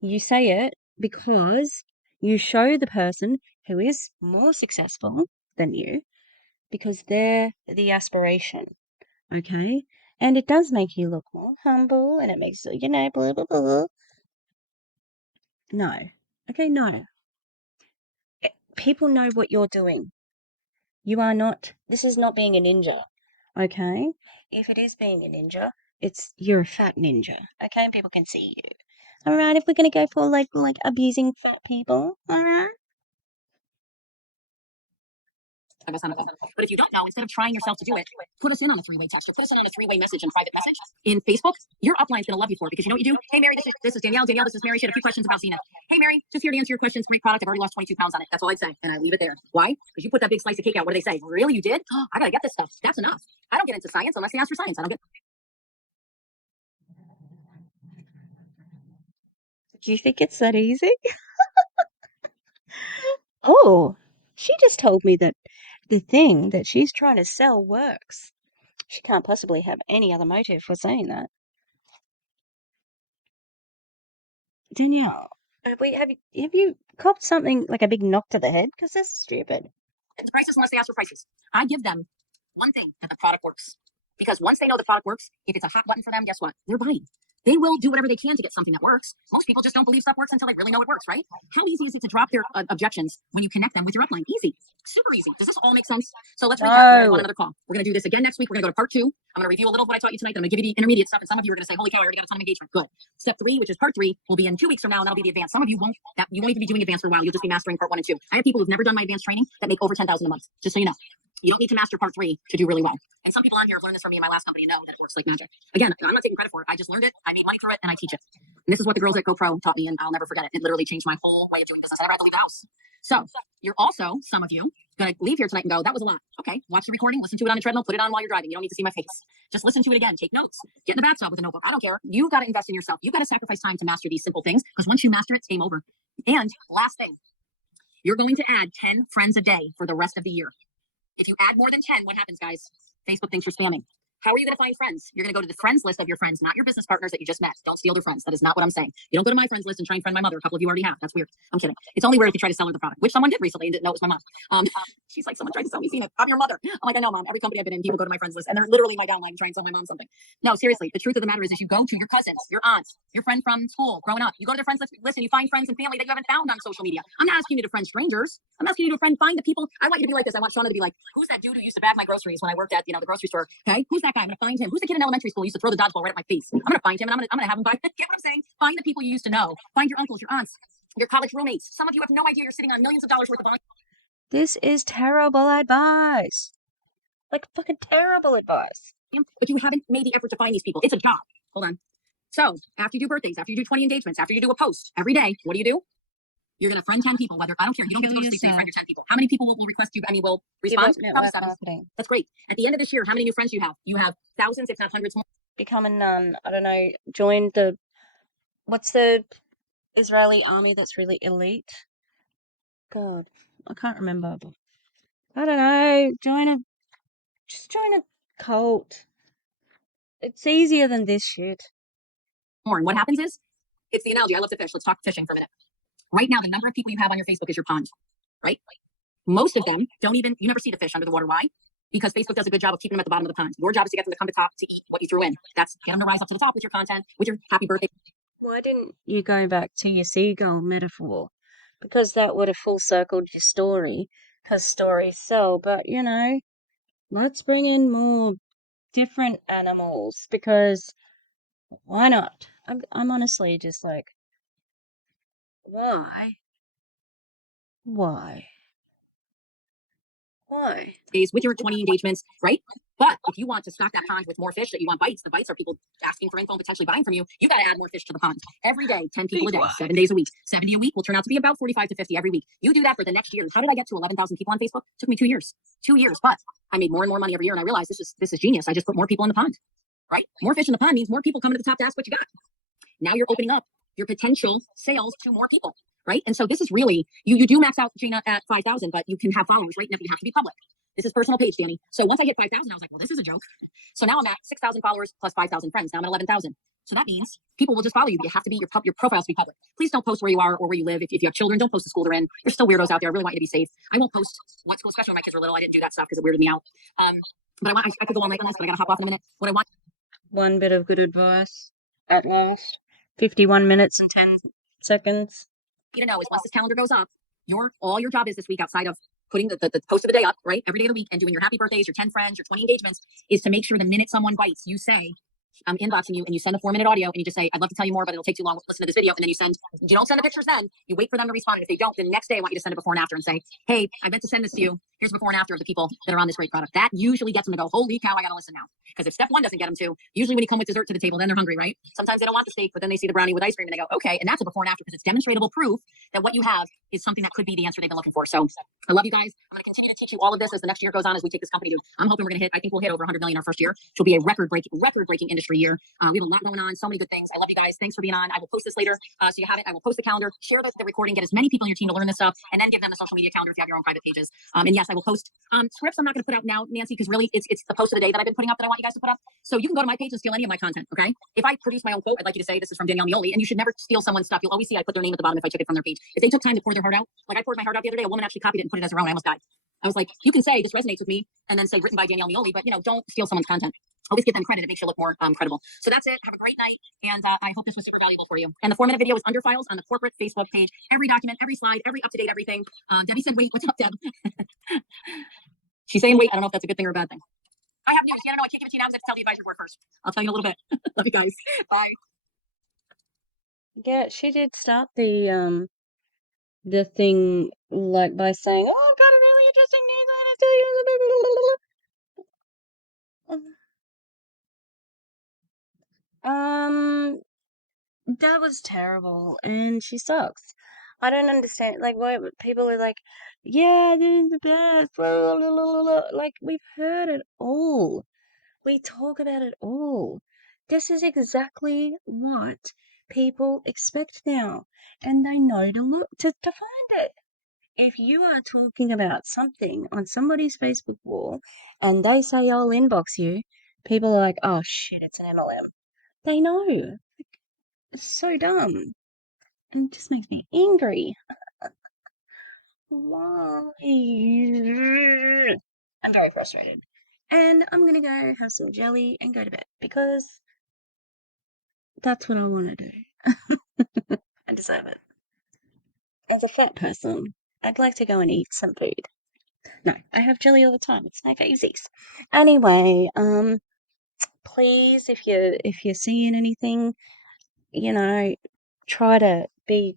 You say it because you show the person who is more successful than you because they're the aspiration, okay? And it does make you look more humble and it makes you, blah, blah, blah. No. Okay, no. People know what you're doing. You are not, this is not being a ninja, okay? If it is being a ninja, you're a fat ninja, okay? And people can see you. Alright, if we're gonna go for like abusing fat people, alright? But if you don't know, instead of trying yourself to do it, put us in on a 3-way text or put us in on a 3-way message and private message in Facebook. Your upline's going to love you for it because you know what you do? Hey, Mary, this is Danielle. Danielle, this is Mary. She had a few questions about Zenith. Hey, Mary, just here to answer your questions. Great product. I've already lost 22 pounds on it. That's all I'd say. And I leave it there. Why? Because you put that big slice of cake out. What do they say? Really? You did? Oh, I got to get this stuff. That's enough. I don't get into science unless they ask for science. I don't get. Do you think it's that easy? Oh, she just told me that the thing that she's trying to sell works. She can't possibly have any other motive for saying that. Danielle, have you copped something like a big knock to the head? Because that's stupid. The prices unless they ask for prices. I give them one thing that the product works. Because once they know the product works, if it's a hot button for them, guess what? They're buying. They will do whatever they can to get something that works. Most people just don't believe stuff works until they really know it works, right? How easy is it to drop their objections when you connect them with your upline? Easy. Super easy. Does this all make sense? So let's recap. We're going to go on another call. We're going to do this again next week. We're going to go to part 2. I'm going to review a little of what I taught you tonight. Then I'm going to give you the intermediate stuff. And some of you are going to say, holy cow, I already got a ton of engagement. Good. Step 3, which is part 3, will be in 2 weeks from now, and that'll be the advanced. Some of you won't even be doing advanced for a while. You'll just be mastering part 1 and 2. I have people who've never done my advanced training that make over $10,000 a month, just so you know. You don't need to master part 3 to do really well. And some people on here have learned this from me in my last company and know that it works like magic. Again, I'm not taking credit for it. I just learned it. I made money through it and I teach it. And this is what the girls at GoPro taught me, and I'll never forget it. It literally changed my whole way of doing business. I never had to leave the house. So you're also, some of you, gonna leave here tonight and go, that was a lot. Okay, watch the recording, listen to it on the treadmill, put it on while you're driving. You don't need to see my face. Just listen to it again, take notes, get in the bathtub with a notebook. I don't care. You've got to invest in yourself. You've got to sacrifice time to master these simple things, because once you master it, it's game over. And last thing, you're going to add 10 friends a day for the rest of the year. If you add more than 10, what happens, guys? Facebook thinks you're spamming. How are you going to find friends? You're going to go to the friends list of your friends, not your business partners that you just met. Don't steal their friends. That is not what I'm saying. You don't go to my friends list and try and friend my mother. A couple of you already have. That's weird. I'm kidding. It's only weird if you try to sell her the product, which someone did recently and didn't know it was my mom. She's like, someone tried to sell me Zenith. I'm your mother. I'm like, I know, mom. Every company I've been in, people go to my friends list and they're literally my downline trying to sell my mom something. No, seriously. The truth of the matter is you go to your cousins, your aunts, your friend from school growing up. You go to their friends list and you find friends and family that you haven't found on social media. I'm not asking you to friend strangers. I'm asking you to find the people. I want you to be like this. I want Shauna to be like, who's that dude who used to bag my groceries when I worked at, the grocery store? Okay. Who's that guy? I'm going to find him. Who's the kid in elementary school who used to throw the dodgeball right at my face? I'm going to find him and I'm going to have him buy. Get what I'm saying? Find the people you used to know. Find your uncles, your aunts, your college roommates. Some of you have no idea you're sitting on millions of dollars worth of volume. This is terrible advice. Like fucking terrible advice. But you haven't made the effort to find these people. It's a job. Hold on. So after you do birthdays, after you do 20 engagements, after you do a post every day, what do? You're going to friend 10 people, whether, I don't care. You don't get to go to sleep, so you friend your 10 people. How many people will request you? Will respond? Probably 7. That's great. At the end of this year, how many new friends do you have? You have thousands, if not hundreds more. Become a nun. I don't know. Join what's the Israeli army that's really elite? God, I can't remember. But I don't know. Just join a cult. It's easier than this shit. And what happens is, it's the analogy. I love to fish. Let's talk fishing for a minute. Right now, the number of people you have on your Facebook is your pond, right? Most of them you never see the fish under the water. Why? Because Facebook does a good job of keeping them at the bottom of the pond. Your job is to get them to come to top to eat what you threw in. Get them to rise up to the top with your content, with your happy birthday. Why didn't you go back to your seagull metaphor? Because that would have full circled your story. Because stories sell, but let's bring in more different animals, because why not? I'm honestly just like, why? Why? Days with your 20 engagements, right? But if you want to stock that pond with more fish that you want bites, the bites are people asking for info and potentially buying from you. You got to add more fish to the pond every day, 10 people a day, 7 days a week, 70 a week will turn out to be about 45 to 50 every week. You do that for the next year. How did I get to 11,000 people on Facebook? It took me 2 years, but I made more and more money every year. And I realized this is genius. I just put more people in the pond, right? More fish in the pond means more people coming to the top to ask what you got. Now you're opening up your potential sales to more people, right? And so this is really, you do max out, Gina, at 5,000, but you can have followers, right? Now you have to be public. This is personal page, Danny. So once I hit 5,000, I was like, well, this is a joke. So now I'm at 6,000 followers plus 5,000 friends. Now I'm at 11,000. So that means people will just follow you. But you have to be, your profile has to be public. Please don't post where you are or where you live. If you have children, don't post the school they're in. There's still weirdos out there. I really want you to be safe. I won't post what school, especially when my kids were little. I didn't do that stuff because it weirded me out. But I could go all night on this, but I got to hop off in a minute. What I want. One bit of good advice at last. 51 minutes and 10 seconds. You know is once this calendar goes up, all your job is this week, outside of putting the post of the day up, right, every day of the week, and doing your happy birthdays, your 10 friends, your 20 engagements, is to make sure the minute someone bites, you say, I'm inboxing you, and you send a 4-minute audio, and you just say, I'd love to tell you more, but it'll take too long. Listen to this video, and then you don't send the pictures then. You wait for them to respond, and if they don't, the next day I want you to send it before and after and say, hey, I meant to send this to you. Here's before and after of the people that are on this great product. That usually gets them to go, holy cow, I gotta listen now. Because if step 1 doesn't get them to, usually when you come with dessert to the table, then they're hungry, right? Sometimes they don't want the steak, but then they see the brownie with ice cream and they go, okay. And that's a before and after, because it's demonstratable proof that what you have is something that could be the answer they've been looking for. So I love you guys. I'm going to continue to teach you all of this as the next year goes on, as we take this company to, I'm hoping I think we'll hit over 100 million our first year, which will be a record-breaking industry year. We have a lot going on, so many good things. I love you guys. Thanks for being on. I will post this later, so you have it. I will post the calendar, share the recording, get as many people in your team to learn this stuff, and then give them the social media calendar if you have your own private pages. And yes, I will post scripts. I'm not going to put out now, Nancy, because really it's the post of the day that I've been putting up that I want you guys to put up. So you can go to my page and steal any of my content, okay? If I produce my own quote, I'd like you to say this is from Danelle Meoli, and you should never steal someone's stuff. You'll always see I put their name at the bottom if I took it from their page. If they took time to pour their heart out, like I poured my heart out the other day, a woman actually copied it and put it as her own. I almost died. I was like, you can say this resonates with me, and then say written by Danelle Meoli, but don't steal someone's content. Always give them credit. It makes you look more credible. So that's it. Have a great night, and I hope this was super valuable for you. And the 4-minute video is under files on the corporate Facebook page. Every document, every slide, every up-to-date everything. Debbie said, wait, what's up, Deb? She's saying wait. I don't know if that's a good thing or a bad thing. I have news. Yeah, no, I can't give it to you now. I have to tell the advisory board first. I'll tell you in a little bit. Love you guys. Bye. Yeah, she did start the thing like by saying, "Oh, I've got a really interesting news I want to tell you." Um, that was terrible, and she sucks. I don't understand, like, why people are like, yeah, this is the best, blah, blah, blah, blah, blah. Like, we've heard it all. We talk about it all. This is exactly what people expect now, and they know to look to find it. If you are talking about something on somebody's Facebook wall and they say I'll inbox you, people are like, oh shit, it's an MLM. They know. It's so dumb. And it just makes me angry. Why? I'm very frustrated. And I'm gonna go have some jelly and go to bed because that's what I want to do. I deserve it. As a fat person, I'd like to go and eat some food. No, I have jelly all the time. It's my favorite. Anyway, please, if you're seeing anything, you know, try to be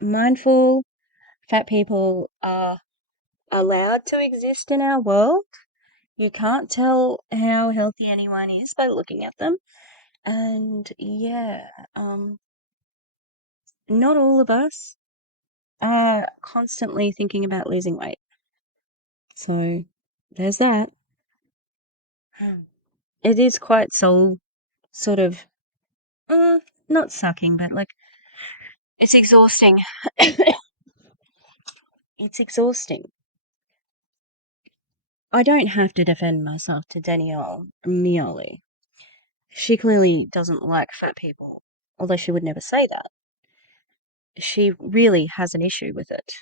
mindful. Fat people are allowed to exist in our world. You can't tell how healthy anyone is by looking at them. And yeah, not all of us are constantly thinking about losing weight. So there's that. It is quite soul sort of not sucking, but like it's exhausting. It's exhausting. I don't have to defend myself to Danelle Meoli. She clearly doesn't like fat people, although she would never say that. She really has an issue with it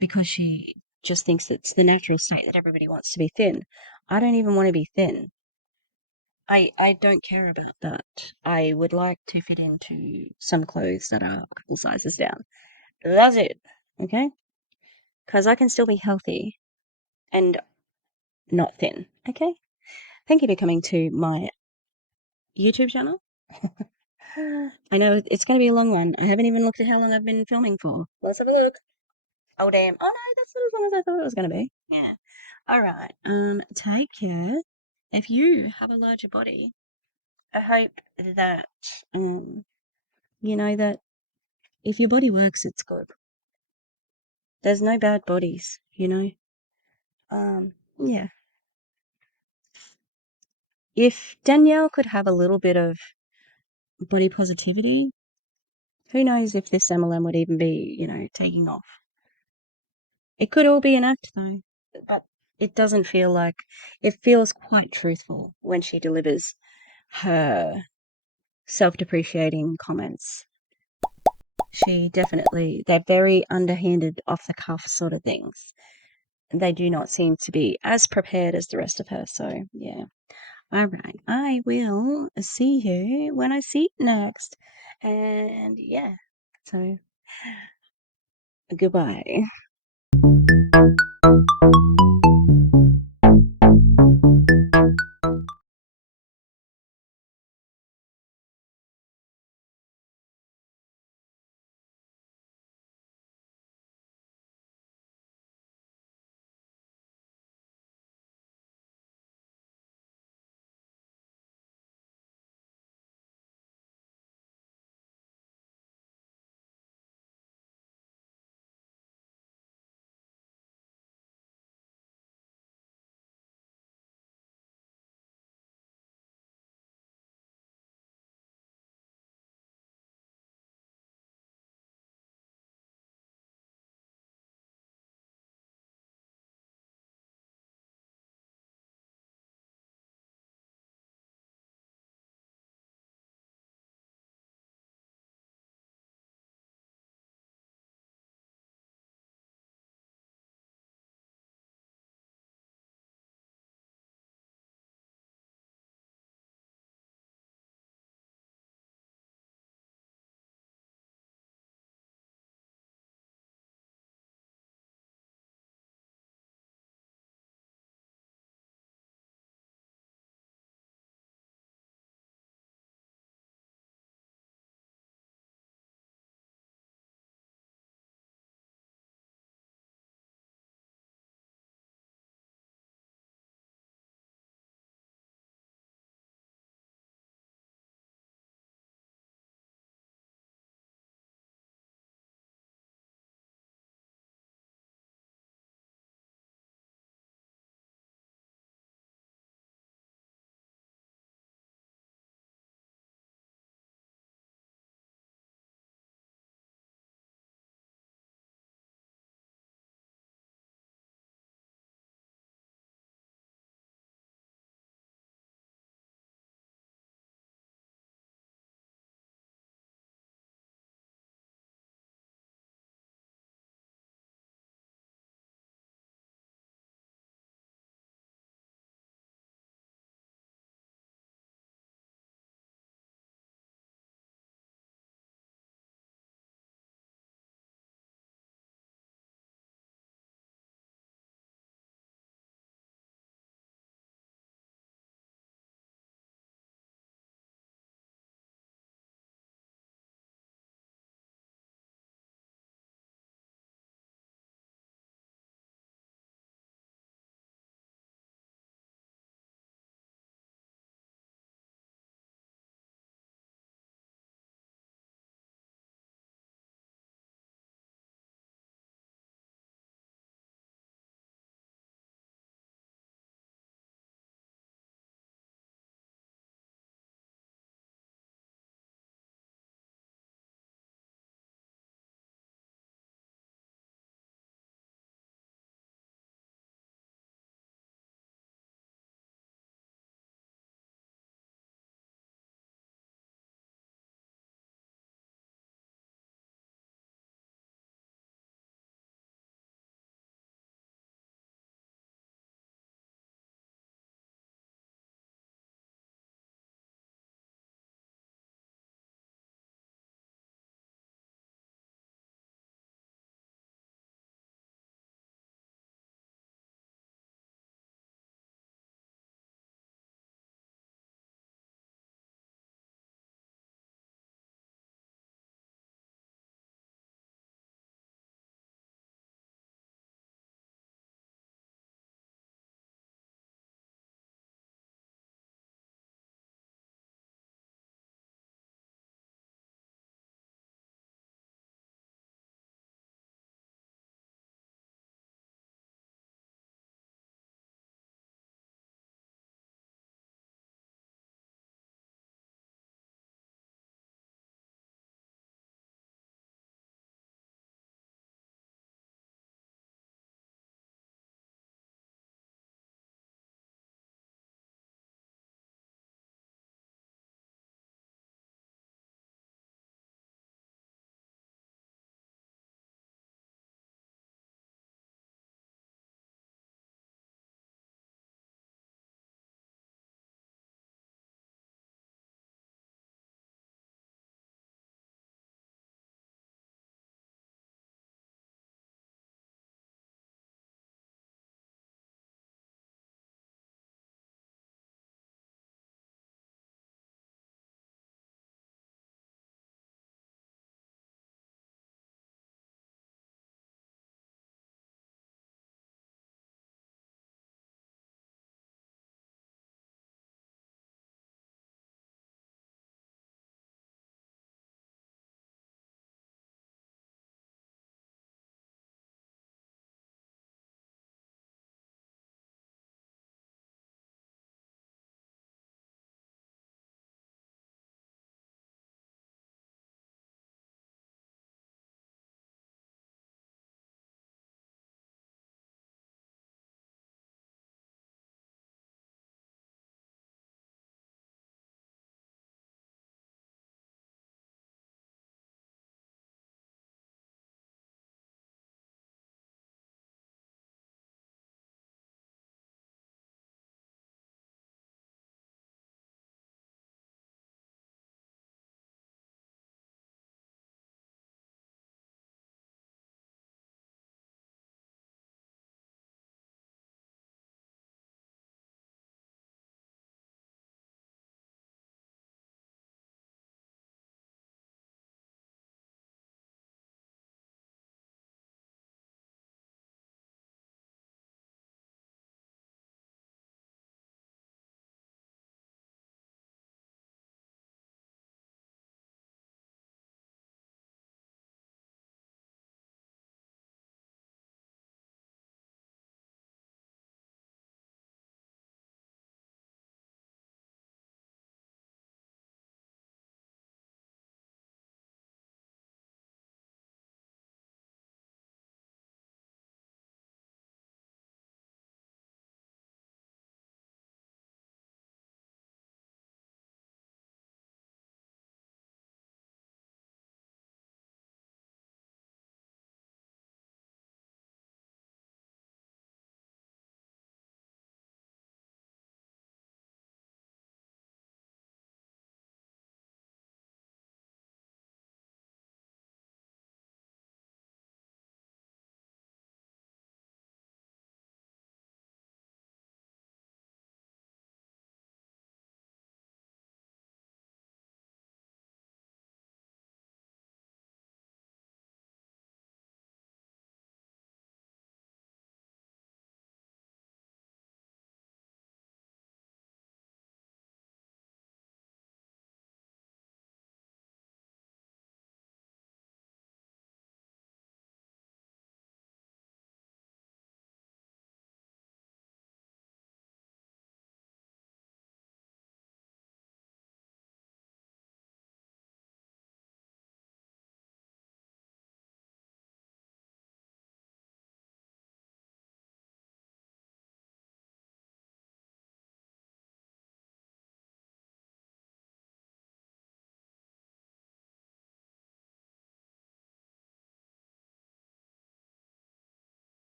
because she just thinks it's the natural state that everybody wants to be thin. I don't even want to be thin. I don't care about that. I would like to fit into some clothes that are a couple sizes down. That's it. Okay? Because I can still be healthy and not thin. Okay? Thank you for coming to my YouTube channel. I know it's going to be a long one. I haven't even looked at how long I've been filming for. Let's have a look. Oh, damn. Oh, no, that's not as long as I thought it was going to be. Yeah. All right. Take care. If you have a larger body, I hope that, you know that if your body works, it's good. There's no bad bodies, you know? Yeah. If Danielle could have a little bit of body positivity, who knows if this MLM would even be, taking off. It could all be an act, though, but it doesn't feel like it feels quite truthful when she delivers her self-depreciating comments. They're very underhanded, off the cuff sort of things. They do not seem to be as prepared as the rest of her, so yeah. All right, I will see you when I see you next. And yeah, so goodbye.